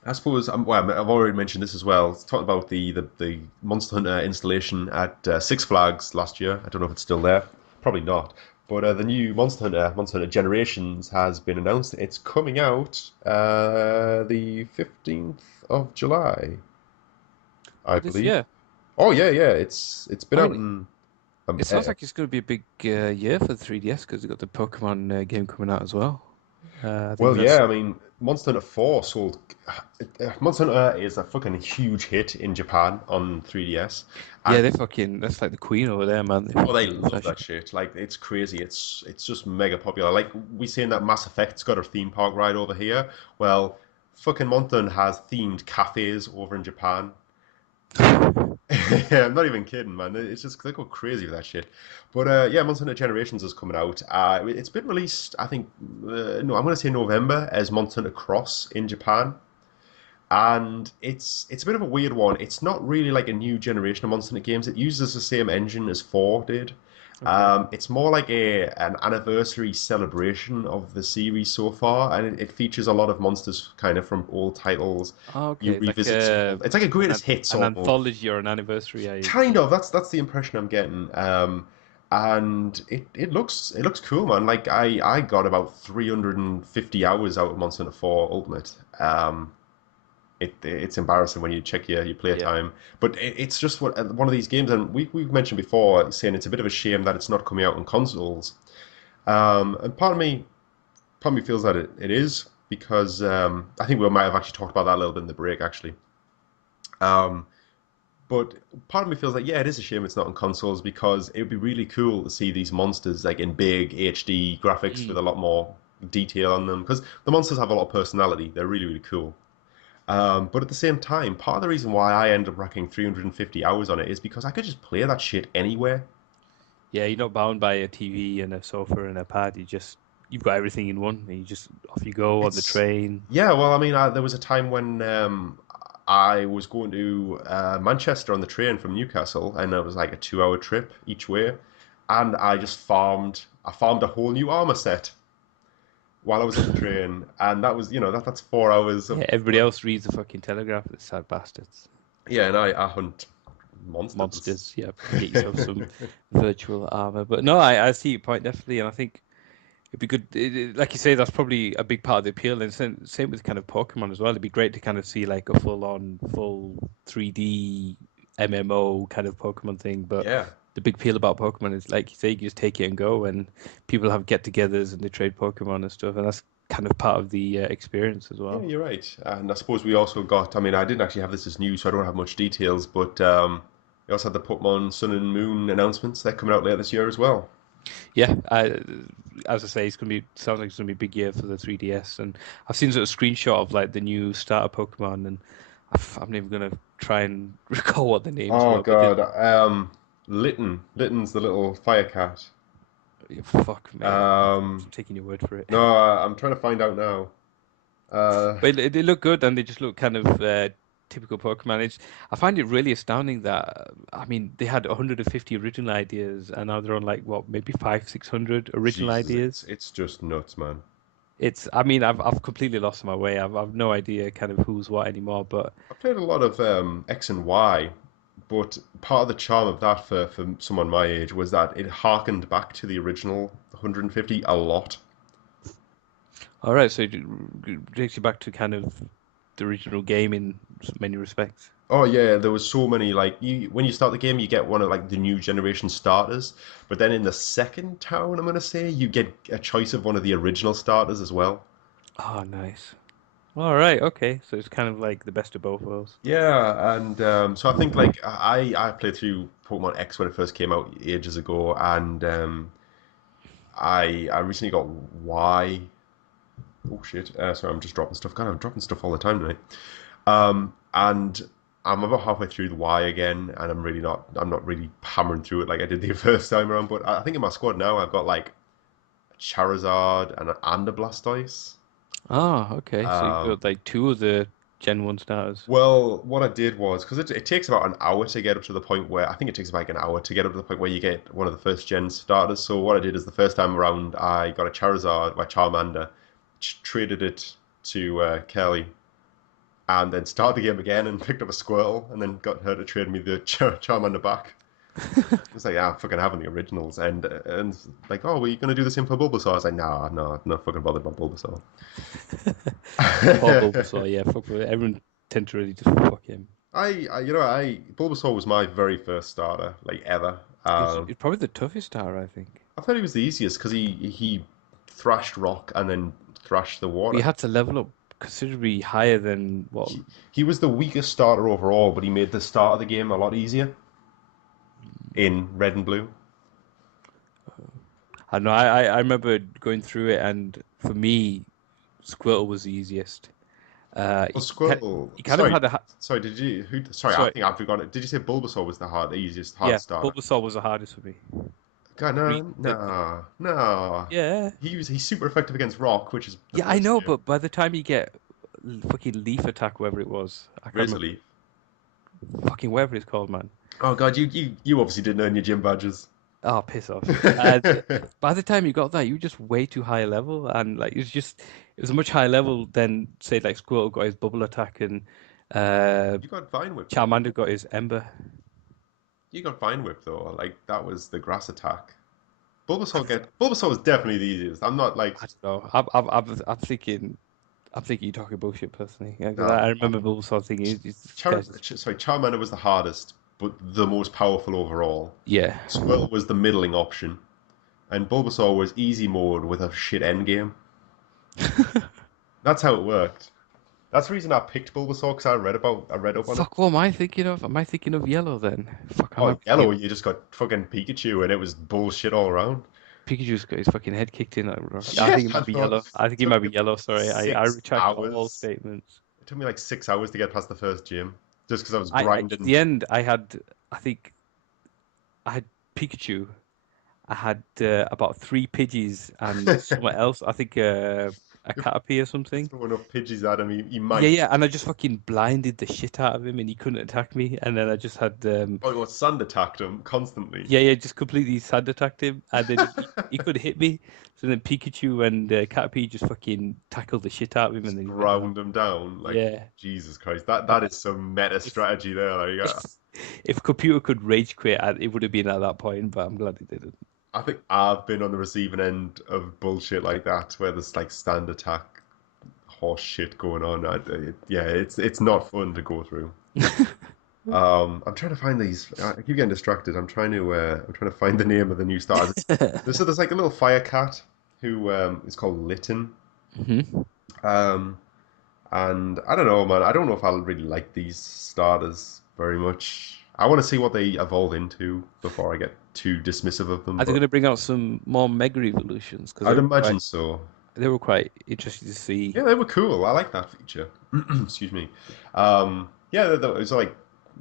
I suppose well, I've already mentioned this as well. Talked about the Monster Hunter installation at Six Flags last year. I don't know if it's still there. Probably not. But the new Monster Hunter Generations, has been announced. It's coming out the 15th of July, I But this, believe. yeah, Oh yeah. It's been I out mean, in it sounds like it's going to be a big year for the 3DS because we've got the Pokemon game coming out as well. I think Well, that's yeah, I mean, Monster Hunter 4 sold. Monster Hunter is a fucking huge hit in Japan on 3DS, yeah, and they're fucking that's like the queen over there, man. They oh, they fucking love love that shit. that shit. Like, it's crazy. It's just mega popular. Like we saying that Mass Effect's got a theme park ride over here. Well, fucking Monster Hunter has themed cafes over in Japan. Yeah, I'm not even kidding, man. It's just they go crazy with that shit. But yeah, Monster Hunter Generations is coming out. It's been released, I think. No, I'm going to say November as Monster Hunter Cross in Japan, and it's a bit of a weird one. It's not really like a new generation of Monster Hunter games. It uses the same engine as 4 did. Okay. It's more like a an anniversary celebration of the series so far, and it features a lot of monsters kind of from old titles. Oh, You okay. It's like revisit some old. It's like a greatest hits an almost. anthology or an anniversary. I Kind of. That's the impression I'm getting. And it looks cool, man. Like I got about 350 hours out of Monster Hunter 4 Ultimate. It's embarrassing when you check your play yeah. time, but it's just one of these games, and we've mentioned before saying it's a bit of a shame that it's not coming out on consoles. And part of me feels that it is because I think we might have actually talked about that a little bit in the break actually. Um, But part of me feels like, yeah, it is a shame it's not on consoles because it would be really cool to see these monsters like in big HD graphics with Mm. a lot more detail on them. Because the monsters have a lot of personality. They're really, really cool. But at the same time, part of the reason why I end up racking 350 hours on it is because I could just play that shit anywhere. Yeah, you're not bound by a TV and a sofa and a pad. You've got everything in one, and you just off you go on the It's train. Yeah, well, I mean, there was a time when I was going to Manchester on the train from Newcastle, and it was like a 2 hour trip each way, and I just farmed. I farmed a whole new armor set while I was on the train, and that was, that's 4 hours Yeah, of everybody else reads the fucking Telegraph. The sad bastards, yeah, and I hunt monsters. monsters. Yeah, get yourself some virtual armor. But no, I see your point definitely, and I think it'd be good. Like you say, that's probably a big part of the appeal, and same with kind of Pokemon as well. It'd be great to kind of see like a full 3D MMO kind of Pokemon thing. But Yeah. the big appeal about Pokemon is, like you say, you just take it and go, and people have get-togethers and they trade Pokemon and stuff, and that's kind of part of the experience as Yeah, well. you're right. And I suppose we also got, I mean, I didn't actually have this as news, so I don't have much details, but we also had the Pokemon Sun and Moon announcements. They're coming out later this year as well. Yeah, as I say, it's gonna be sounds like it's gonna be a big year for the 3DS, and I've seen sort of screenshot of like the new starter Pokemon, and I'm not even gonna try and recall what the names Oh were, but they God, Litten's the little fire cat. fuck me, I'm Um, taking your word for it. no, I'm trying to find out now. Uh, But they look good, and they just look kind of typical Pokemon. I find it really astounding that I mean they had 150 original ideas, and now they're on like what maybe 600 original Jesus, it's ideas. it's just nuts, man. I mean, I've completely lost my way. I've no idea kind of who's what anymore. But I played a lot of X and Y, but part of the charm of that for someone my age was that it harkened back to the original 150 a lot. all right, so it takes you back to kind of the original game in many respects. Oh yeah, there was so many like when you start the game, you get one of like the new generation starters, but then in the second town, I'm gonna say you get a choice of one of the original starters as well. Oh, nice. All right, okay. So it's kind of like the best of both worlds. Yeah, and so I think like I played through Pokemon X when it first came out ages ago, and I recently got Y. Oh shit! Sorry, I'm just dropping stuff. God, I'm dropping stuff all the time tonight. And I'm about halfway through the Y again, and I'm not really hammering through it like I did the first time around. But I think in my squad now I've got like a Charizard and a Blastoise. Ah, okay. So you've Um, got like two of the Gen 1 starters. well, what I did was because it takes about an hour to get up to the point where I think it takes like an hour to get up to the point where you get one of the first gen starters. So what I did is the first time around I got a Charizard, my Charmander, traded it to Kelly, and then started the game again and picked up a Squirtle, and then got her to trade me the Charmander back. It's like, yeah, I'm fucking having the originals, and like, oh, were you gonna do the same for Bulbasaur? I was like, no, no, not fucking bothered about Bulbasaur. Poor Bulbasaur, yeah, fuck with it. Everyone tend to really just fuck him. Bulbasaur was my very first starter, like ever. It's probably the toughest starter, I think. I thought he was the easiest because he thrashed rock and then thrash the We water. had to level up considerably higher than what. He was the weakest starter overall, but he made the start of the game a lot easier in red and blue. I don't know. I remember going through it, and for me, Squirtle was the easiest. Well, He Squirtle. kind of Sorry, had a sorry. Did you? Who? Sorry, I sorry, think I forgot it. Did you say Bulbasaur was the yeah, hardest starter? Bulbasaur was the hardest for me. God, Green, no, no, no. yeah, He's super effective against rock, which is the yeah, I first know, gym. but by the time you get fucking Leaf Attack, whatever it was, I can't Razor remember, Leaf. fucking whatever it's called, man. Oh God, you obviously didn't earn your gym badges. Oh, piss off. And by the time you got that, you were just way too high level, and like it was a much higher level than say like Squirtle got his Bubble Attack and uh, You got Vine Whip though. Charmander got his Ember. You got Vine Whip though. Like that was the grass attack. Bulbasaur was definitely the easiest. I'm not like I don't know. I'm thinking you're talking bullshit personally. Yeah, 'cause no. I remember Bulbasaur thinking, this guy's just, Charmander was the hardest, but the most powerful overall. yeah. Squirtle was the middling option, and Bulbasaur was easy mode with a shit endgame. That's how it worked. That's the reason I picked Bulbasaur because I read up on it. Fuck, what am I thinking of? Am I thinking of yellow then? Fuck, I Oh, might be yellow, thinking you just got fucking Pikachu, and it was bullshit all around. Pikachu's got his fucking head kicked in. I Yeah, think it I might be know. yellow. I think it Took might be me yellow. like Sorry, I six retract all hours. statements. It took me like 6 hours to get past the first gym, just because I was In grinding. the end, I think I had Pikachu. I had about three Pidgeys and someone else. I think a You're Caterpie or something. throwing up Pidgeys at him, he Yeah, might. yeah, and I just fucking blinded the shit out of him, and he couldn't attack me. And then I just had, Oh, what Sand attacked him constantly. yeah, yeah, just completely sand attacked him, and then he could hit me. So then Pikachu and Caterpie just fucking tackled the shit out of him, and Just then he went down. ground him down. Like, Yeah, Jesus Christ. That but is some meta if strategy there. Like, if computer could rage quit, it would have been at that point. But I'm glad it didn't. I think I've been on the receiving end of bullshit like that, where there's like stand attack horse shit going on. Yeah, it's not fun to go through. I'm trying to find these. I keep getting distracted. I'm trying to find the name of the new star. There's like a little fire cat who is called Litten. Hmm. Um, and I don't know, man. I don't know if I'll really like these starters very much. I want to see what they evolve into before I get too dismissive of them. Are they But going to bring out some more Mega Evolutions? Because I'd imagine so. they were quite interesting to see. Yeah, they were cool. I like that feature. Excuse me. Yeah, it was like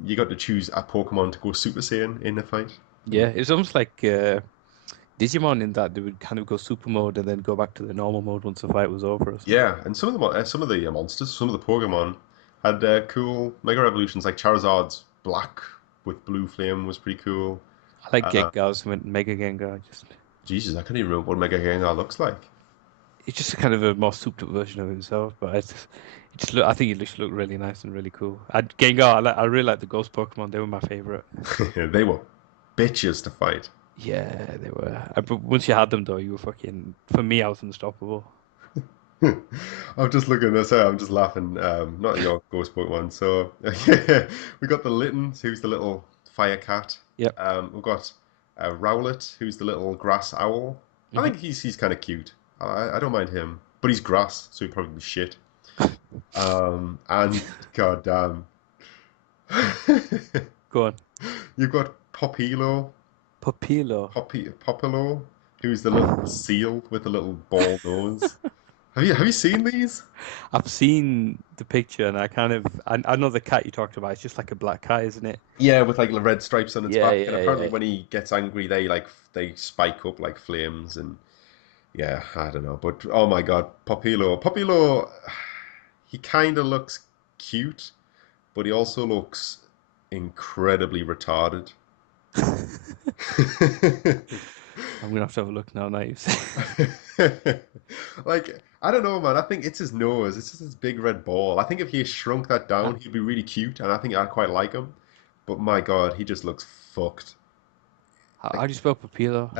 you got to choose a Pokemon to go Super Saiyan in a fight. Yeah, it's almost like Digimon in that they would kind of go super mode and then go back to the normal mode once the fight was over or something. Yeah, and some of the monsters, some of the Pokemon had cool Mega Evolutions. Like Charizard's black with blue flame was pretty cool. I like Uh, Gengar's Mega Gengar. Just Jesus, I can't even remember what Mega Gengar looks like. it's just a kind of a more souped up version of himself, but it just look. I think it just looked really nice and really cool. Gengar, I really like the Ghost Pokemon. They were my favorite. They were bitches to fight. Yeah, they were. But once you had them though, you were fucking. For me, I was unstoppable. I'm just looking at this. I'm just laughing. Not at your ghost Pokemon. So we got the Litten, who's the little fire cat. Yep. We've got Rowlet, who's the little grass owl. I Hmm. think he's kind of cute. I don't mind him, but he's grass, so he'd probably be shit. And goddamn, Go on. you've got Papilo. Popilo, who's the little seal with the little ball nose. Have you seen these? I've seen the picture and I know the cat you talked about. It's just like a black cat, isn't it? Yeah, with like the red stripes on its Yeah, back, and yeah, apparently yeah. when he gets angry, they spike up like flames, and yeah, I don't know, but oh my God, Popilo, he kind of looks cute, but he also looks incredibly retarded. I'm gonna have to have a look now. Now you've said. Like, I don't know, man. I think it's his nose. It's just his big red ball. I think if he shrunk that How down, he'd be really cute, and I think I'd quite like him. But my God, he just looks fucked. how do you spell Papilo?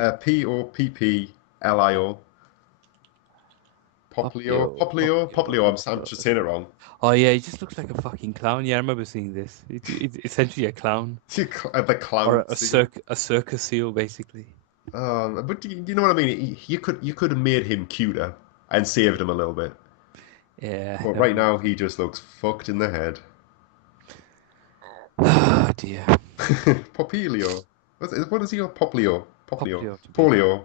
Popplio. Poplio. I'm just Papio. saying it wrong. Oh yeah, he just looks like a fucking clown. Yeah, I remember seeing this. It's essentially a clown The or clown a seal. circus seal, basically. But you know what I mean? You could have made him cuter, and saved him a little bit. Yeah, But no. right now, he just looks fucked in the head. Oh dear. Popilio. What is he called? Poplio. Poplio. Polio to be exact.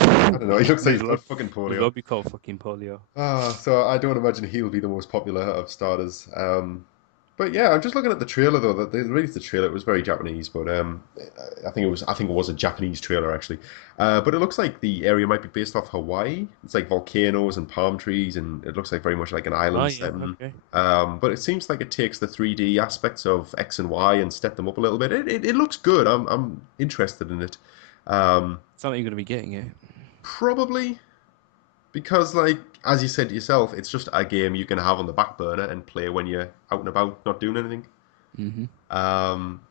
Polio. I don't know. He looks like Might he's as well, got fucking might as polio. well be called fucking polio. So I don't imagine he'll be the most popular of starters. But yeah, I'm just looking at the trailer though. That they released the trailer. It was very Japanese, but I think it was a Japanese trailer actually. But it looks like the area might be based off Hawaii. It's like volcanoes and palm trees, and it looks like very much like an Oh island yeah, setting. okay. But it seems like it takes the 3D aspects of X and Y and step them up a little bit. It looks good. I'm interested in it. Um, It's not like you're gonna be getting it. Probably. Because, like, as you said yourself, it's just a game you can have on the back burner and play when you're out and about, not doing anything. Hmm.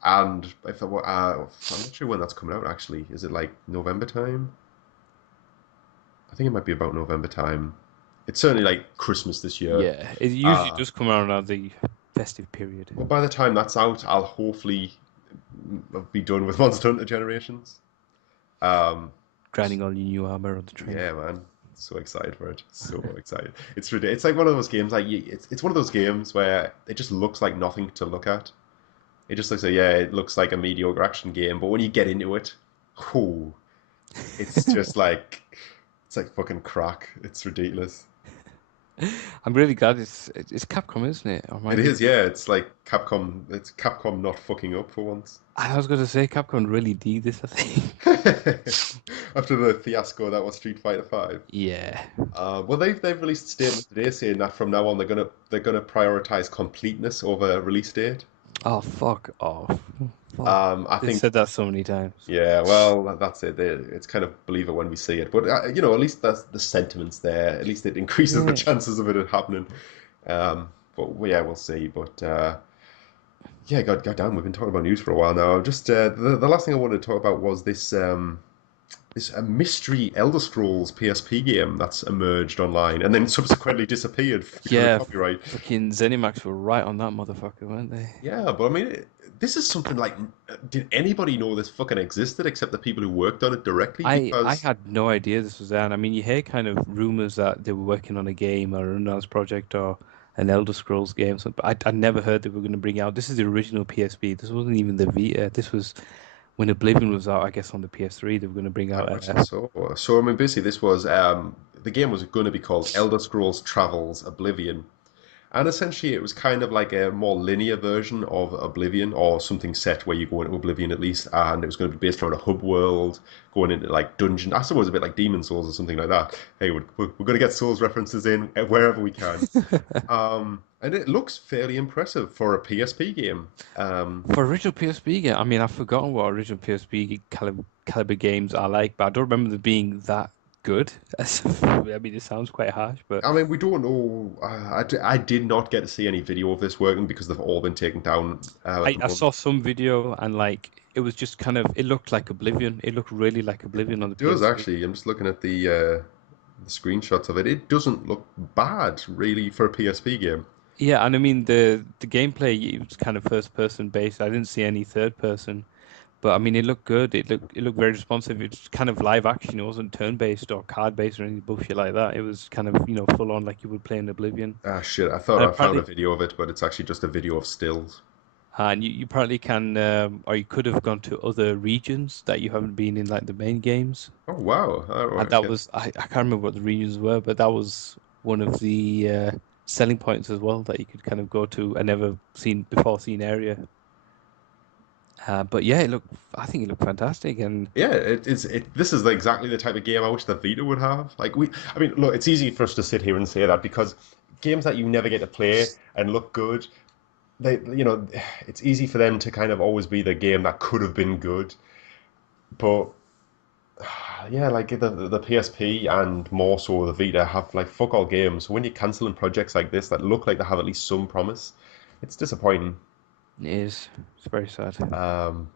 And if I'm not sure when that's coming out. Actually, is it like November time? I think it might be about November time. It's certainly like Christmas this year. Yeah, it usually Uh, does come around at the festive period. well, by the time that's out, I'll hopefully be done with Monster Hunter Generations. Um, Grinding all your new armor on the train. Yeah, man. So excited for it. So excited. It's ridiculous. It's like one of those games. Like it's one of those games where it just looks like nothing to look at. It just looks like yeah, it looks like a mediocre action game. But when you get into it, whoo, it's just like it's like fucking crack. It's ridiculous. I'm really glad it's Capcom, isn't it? Or It might be. is, yeah. It's like Capcom. It's Capcom not fucking up for once. I was going to say Capcom really did this, I think. After the fiasco that was Street Fighter Five. Yeah. Well, they've released a statement today saying that from now on they're gonna prioritize completeness over release date. Oh, fuck off. Fuck. I They think said that so many times. yeah, well that's it. It's kind of believe it when we see it, but at least that's the sentiments there. At least it increases the Yeah. chances of it happening. But yeah, we'll see. But yeah, God damn, we've been talking about news for a while now. Just the last thing I wanted to talk about was this a mystery Elder Scrolls PSP game that's emerged online and then subsequently disappeared because of Yeah, copyright. fucking ZeniMax were right on that motherfucker, weren't they? Yeah, but I mean, this is something like, did anybody know this fucking existed except the people who worked on it directly? I Because, had no idea this was there. And I mean, you hear kind of rumors that they were working on a game or an announced project or an Elder Scrolls game, but I never heard they were going to bring out. This is the original PSP. This wasn't even the Vita. This was when Oblivion was out, I guess, on the PS3. They were going to bring I out imagine so. So, I mean, basically, the game was going to be called Elder Scrolls Travels Oblivion. And essentially, it was kind of like a more linear version of Oblivion, or something set where you go into Oblivion at least, and it was going to be based around a hub world, going into like dungeon. I suppose a bit like Demon Souls or something like that. Hey, we're going to get Souls references in wherever we can. And it looks fairly impressive for a PSP game. For original PSP game, I mean, I've forgotten what original PSP caliber games are like, but I don't remember them being that good. I mean, it sounds quite harsh, but I mean, we don't know. I did not get to see any video of this working because they've all been taken down at the I moment. saw some video and like it was just kind of it looked like Oblivion. It looked really like Oblivion on the It does PS3. actually. I'm just looking at the screenshots of it. It doesn't look bad, really, for a PSP game. Yeah, and I mean the gameplay it was kind of first person based. I didn't see any third person, but I mean it looked good. It looked very responsive. It's kind of live action. It wasn't turn based or card based or any bullshit like that. It was kind of full on like you would play in Oblivion. Ah, shit. I thought And I found a apparently, video of it, but it's actually just a video of stills. and you apparently can or you could have gone to other regions that you haven't been in like the main games. Oh, wow. All And right, that okay. was I can't remember what the regions were, but that was one of the selling points as well that you could kind of go to a never seen area. But yeah, I think it looked fantastic, and Yeah, this is exactly the type of game I wish the Vita would have. I mean, look, it's easy for us to sit here and say that because games that you never get to play and look good, it's easy for them to kind of always be the game that could have been good. But yeah, like the PSP and more so the Vita have like fuck all games. So when you're canceling projects like this that look like they have at least some promise, it's disappointing. it's very sad.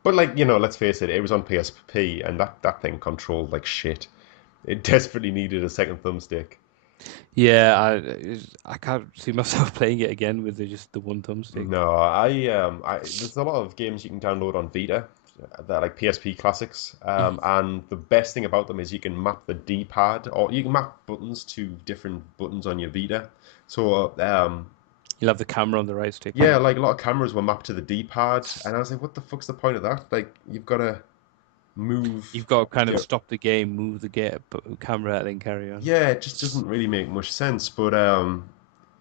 But like let's face it, it was on PSP and that thing controlled like shit. It desperately needed a second thumbstick. Yeah, I can't see myself playing it again with just the one thumbstick. No, there's a lot of games you can download on Vita they're like PSP classics. Mhm. And the best thing about them is you can map the D-pad, or you can map buttons to different buttons on your Vita. So You'll have the camera on the right stick. yeah, like a lot of cameras were mapped to the D-pad, and I was like, what the fuck's the point of that? Like you've got to move. You've got to kind of Yeah, stop the game, move the camera, and then carry on. yeah, it just doesn't really make much sense. But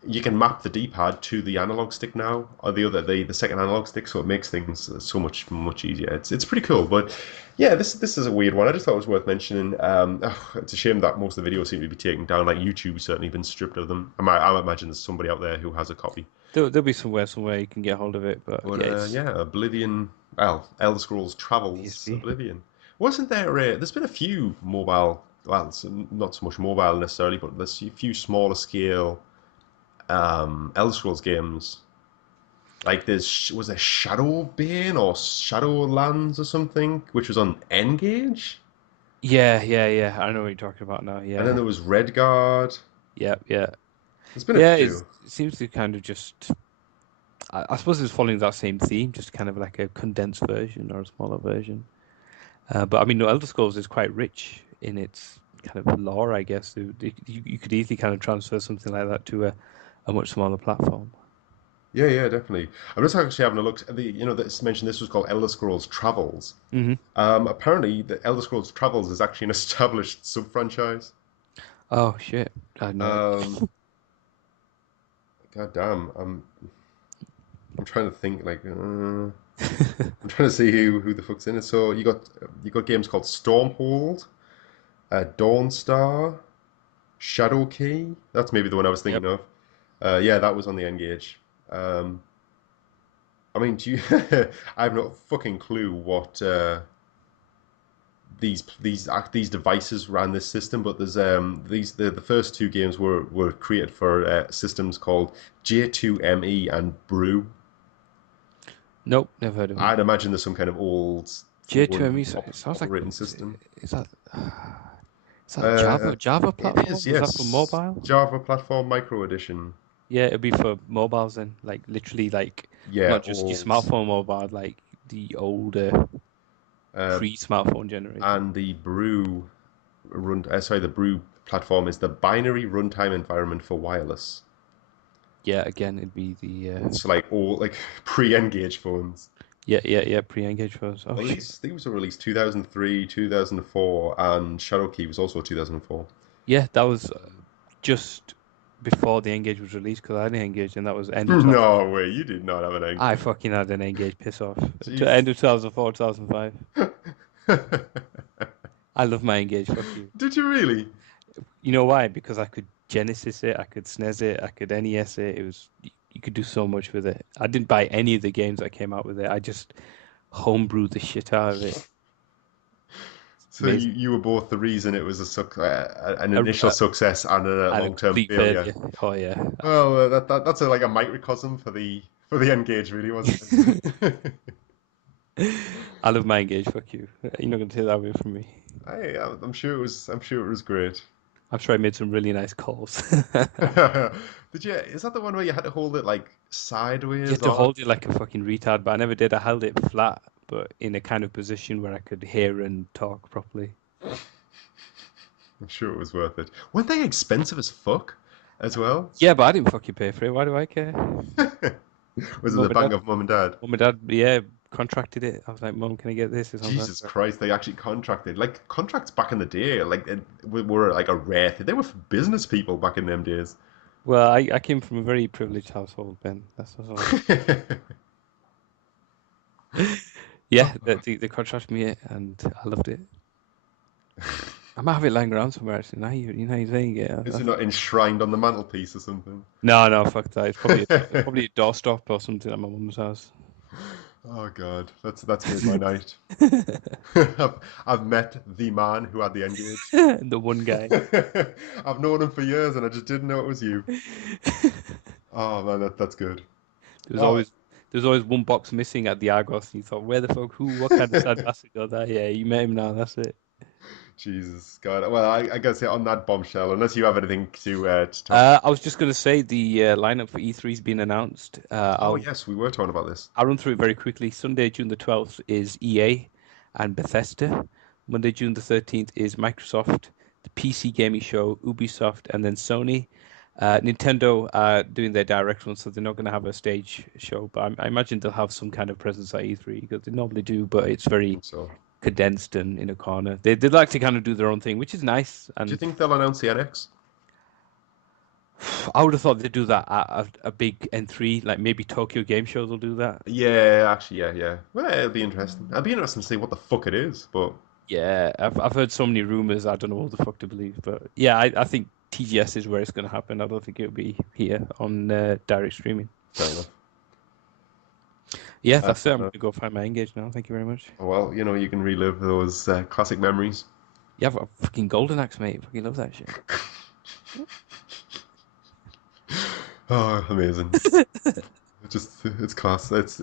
you can map the D-pad to the analog stick now, or the second analog stick, so it makes things so much easier. It's pretty cool. But yeah, this is a weird one. I just thought it was worth mentioning. It's a shame that most of the videos seem to be taken down. Like YouTube's certainly been stripped of them. I imagine there's somebody out there who has a copy. There'll be somewhere you can get hold of it, but But yeah, it's yeah, Oblivion. Well, Elder Scrolls Travels PSP. Oblivion. Wasn't there? There's been a few mobile. Well, not so much mobile necessarily, but there's a few smaller scale Elder Scrolls games. Like was there Shadowbane or Shadowlands or something, which was on N-Gage, Yeah. I know what you're talking about now. and then Yeah, there was Redguard. yeah. There's been a Yeah, few. it seems to kind of just. I suppose it's following that same theme, just kind of like a condensed version or a smaller version. But I mean, no, Elder Scrolls is quite rich in its kind of lore, I guess. You could easily kind of transfer something like that to a much smaller platform. Yeah, definitely. I'm just actually having a look. This mentioned this was called Elder Scrolls Travels. Hmm. Apparently, the Elder Scrolls Travels is actually an established sub-franchise. Oh shit! I had no idea. Um, God damn, I'm trying to think like I'm trying to see who the fuck's in it. So you got games called Stormhold, Dawnstar, Shadow Key. That's maybe the one I was Yep. thinking of. Yeah, that was on the N-Gage. Um, I mean, do you? I have no fucking clue what these devices ran this system, but there's the first two games were created for systems called J2ME and Brew. Nope, never heard of them. I'd imagine there's some kind of old J2ME, foreign it sounds like operating system. is that is that a Uh, Java it platform? is, Was that for yes. mobile? Java Platform Micro Edition. Yeah, it'd be for mobiles then, like literally like Yeah, not just your old. smartphone mobile, like the older Uh, pre-smartphone generation. and the Brew platform is the binary runtime environment for wireless. Yeah, again, it'd be the It's like all like pre-Engage phones. yeah pre-engaged phones. Oh shit. These were released 2003, 2004, and Shadowkey was also 2004. Yeah, that was just before the Engage was released because I had an Engage and that was end of 2000. No way, you did not have an I Engage. fucking had an Engage, piss off. To end Jesus. of 2004, 2005. I love my Engage, fuck you. Did you really? You know why? Because I could Genesis it, I could SNES it, I could NES it. It was you could do so much with it. I didn't buy any of the games that came out with it. I just homebrewed the shit out of it. It's So amazing. you were both the reason it was an A, initial a, success and a and a long-term complete failure. failure. Oh yeah, Well, that's like a microcosm for the Engage, really, wasn't absolutely. it? I love my Engage. Fuck you. You're not gonna take that away from me. I'm sure it was great. I'm sure I made some really nice calls. Did you? Is that the one where you had to hold it like You sideways had to or? hold it like a fucking retard, but I never did. I held it flat, but in a kind of position where I could hear and talk properly. I'm sure it was worth it. Weren't they expensive as fuck as well? Yeah, but I didn't fucking pay for it. Why do I care? Was it Mum the and bank dad, of mum and dad? mum and dad, yeah, contracted it. I was like, Mum, can I get this? It's on Jesus transfer. Christ, they actually contracted. Like contracts back in the day, like were like a rare thing. They were for business people back in them days. Well, I came from a very privileged household, Ben. That's all. Yeah, they contracted me it, and I loved it. I might have it lying around somewhere actually. Now you're saying it. Is it not enshrined on the mantelpiece or something? No, fuck that. It's probably a doorstop or something at my mum's house. Oh God, that's made my night. I've met the man who had the Engage. The one guy. I've known him for years, and I just didn't know it was you. Oh man, that's good. There's Oh, always there's always one box missing at the Argos, and you thought, where the fuck, what kind of sad bastard got that? Yeah, you met him now. That's it. Jesus God. Well, I guess on that bombshell, unless you have anything to talk. I was just gonna say the lineup for E3's been announced. Oh yes, we were talking about this. I'll run through it very quickly. Sunday, June the 12th is EA. and Bethesda. Monday, June the 13th is Microsoft, the PC gaming show, Ubisoft, and then Sony. Nintendo are doing their direct one, so they're not going to have a stage show, but I imagine they'll have some kind of presence at E3 because they normally do, but it's very So, condensed and in a corner. They'd like to kind of do their own thing, which is nice. do you And think they'll announce the NX? I would have thought they'd do that at a big N3, like maybe Tokyo Game Show. They'll do that. Yeah, actually, yeah, yeah. Well, it'll be interesting. It'll be interesting to see what the fuck it is, but Yeah, I've heard so many rumors. I don't know what the fuck to believe, but yeah, I think TGS is where it's going to happen. I don't think it'll be here on direct streaming. fair enough. Yeah, that's it. I'm Uh, going to go find my Engage now. Thank you very much. well, you can relive those classic memories. Yeah, I've got a fucking Golden Axe, mate. Fucking love that shit. Oh, amazing. It's class. It's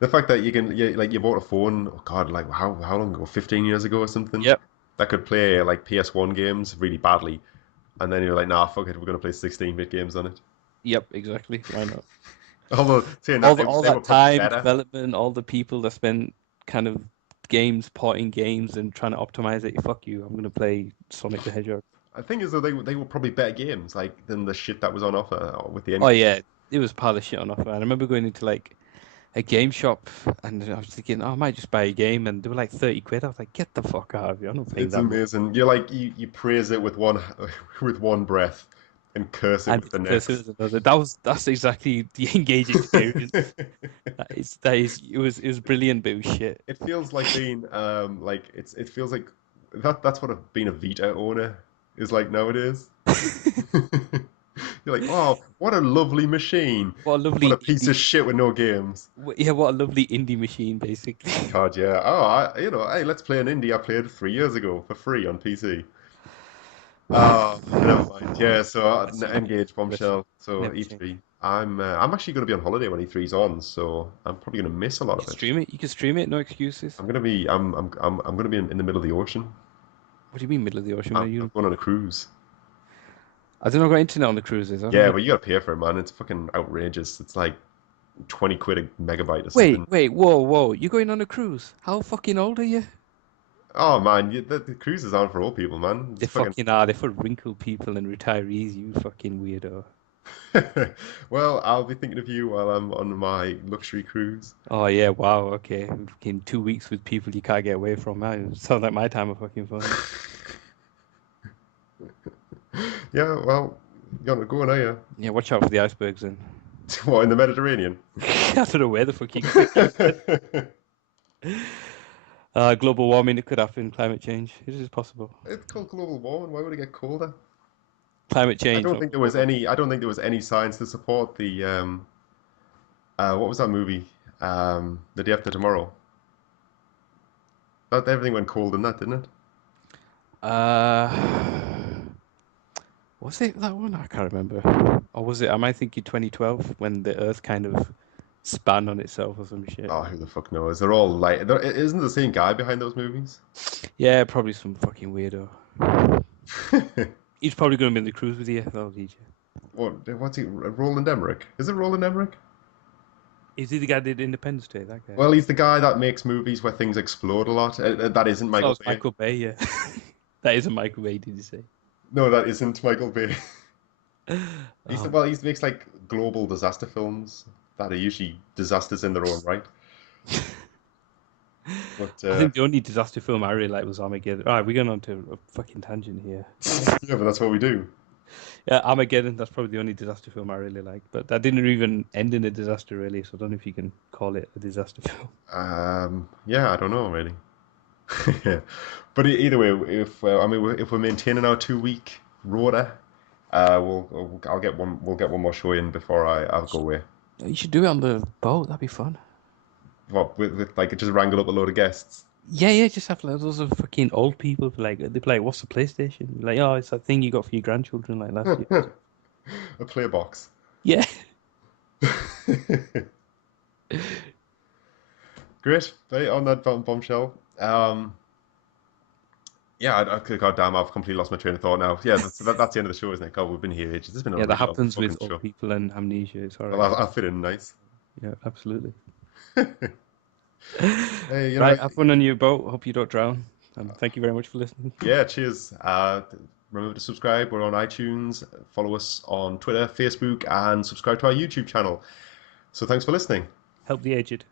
the fact that you bought a phone, oh God, like how long ago? 15 years ago or something, Yep, that could play like PS1 games really badly, and then you're like, nah, fuck it, we're gonna play 16-bit games on it. yep, exactly. Why not? Although saying All that the all they were that probably time, better. development, all the people that spent kind of games, porting games, and trying to optimize it. Fuck you. I'm going to play Sonic the Hedgehog. I think as though they were probably better games like than the shit that was on offer with the Oh N. yeah, it was part of shit on offer. And I remember going into like a game shop and I was thinking, oh, I might just buy a game, and they were like 30 quid. I was like, get the fuck out of here! I'm not paying It's that much. amazing. You're like you praise it with one with one breath and curse it And with the Cursive next. is another. That's exactly the engage experience. It was brilliant, but it was shit. It feels like being like it feels like that's what being a Vita owner is like nowadays. You're like, oh, what a lovely machine. What a What lovely a piece of shit with no games. yeah, what a lovely indie machine, basically. God, yeah. Oh, hey, let's play an indie I played 3 years ago for free on PC. Oh, never mind. Yeah, so That's you, mate. Engage Bless you. Bombshell. So Never change. E3. I'm actually going to be on holiday when E3's on, so I'm probably going to miss a lot You of can it. stream it. You can stream it. No excuses. I'm going to be in the middle of the ocean. What do you mean, middle of the ocean? Where are I'm you? going on a cruise. I don't know. Got internet on the cruises. I don't Yeah, know. but you got to pay for it, man. It's fucking outrageous. It's like 20 quid a megabyte or Wait, something. wait, whoa, whoa! You're going on a cruise? How fucking old are you? Oh man, the cruise is on for old people, man. They It's fucking. fucking are. They're for wrinkled people and retirees. You fucking weirdo. Well, I'll be thinking of you while I'm on my luxury cruise. Oh yeah, wow. Okay, fucking 2 weeks with people you can't get away from. Man, sounds like my time of fucking fun. Yeah, well, you're gonna go now, yeah. Yeah, watch out for the icebergs then. What, in the Mediterranean? I don't know where the fuck you going. Global warming, it could happen. Climate change, it is possible. It's called global warming. Why would it get colder? Climate change. I don't think there was any science to support the what was that movie? The Day After Tomorrow. That everything went cold in that, didn't it? Uh, was it that one? I can't remember. Or was it? Am I thinking 2012 when the Earth kind of span on itself or some shit? Oh, who the fuck knows? They're all like, isn't the same guy behind those movies? Yeah, probably some fucking weirdo. He's probably going to be in the cruise with you. That'll lead you. What's he? Roland Emmerich? Is it Roland Emmerich? Is he the guy that did Independence Day? That guy. Well, he's the guy that makes movies where things explode a lot. That isn't So Michael it's Bay. Michael Bay, yeah. That isn't Michael Bay, did you say? No, that isn't Michael Bay. Oh, Well, he makes like global disaster films that are usually disasters in their own right. But I think the only disaster film I really liked was Armageddon. All right, we're going on to a fucking tangent here. yeah, but that's what we do. Yeah, Armageddon, that's probably the only disaster film I really like. But that didn't even end in a disaster, really, so I don't know if you can call it a disaster film. Yeah, I don't know really. But either way, if I mean, if we're maintaining our 2 week rota, I'll get one. We'll get one more show in before I'll go away. You should do it on the boat, that'd be fun. What with like just wrangle up a load of guests. Yeah, yeah, just have like those are fucking old people. Like they'd be like, "What's the PlayStation?" Like, "Oh, it's that thing you got for your grandchildren like last year." A play box. Yeah. Great. Right, on that bombshell. Yeah, God damn, I've completely lost my train of thought now. Yeah, that's the end of the show, isn't it? God, we've been here ages. It's been a Yeah, that really long happens fucking with old show. people and amnesia. It's all Well, right. I'll fit in nice. Yeah, absolutely. Hey, Right, have fun on your boat. Hope you don't drown. And thank you very much for listening. yeah, cheers. Remember to subscribe. We're on iTunes. Follow us on Twitter, Facebook, and subscribe to our YouTube channel. So thanks for listening. Help the aged.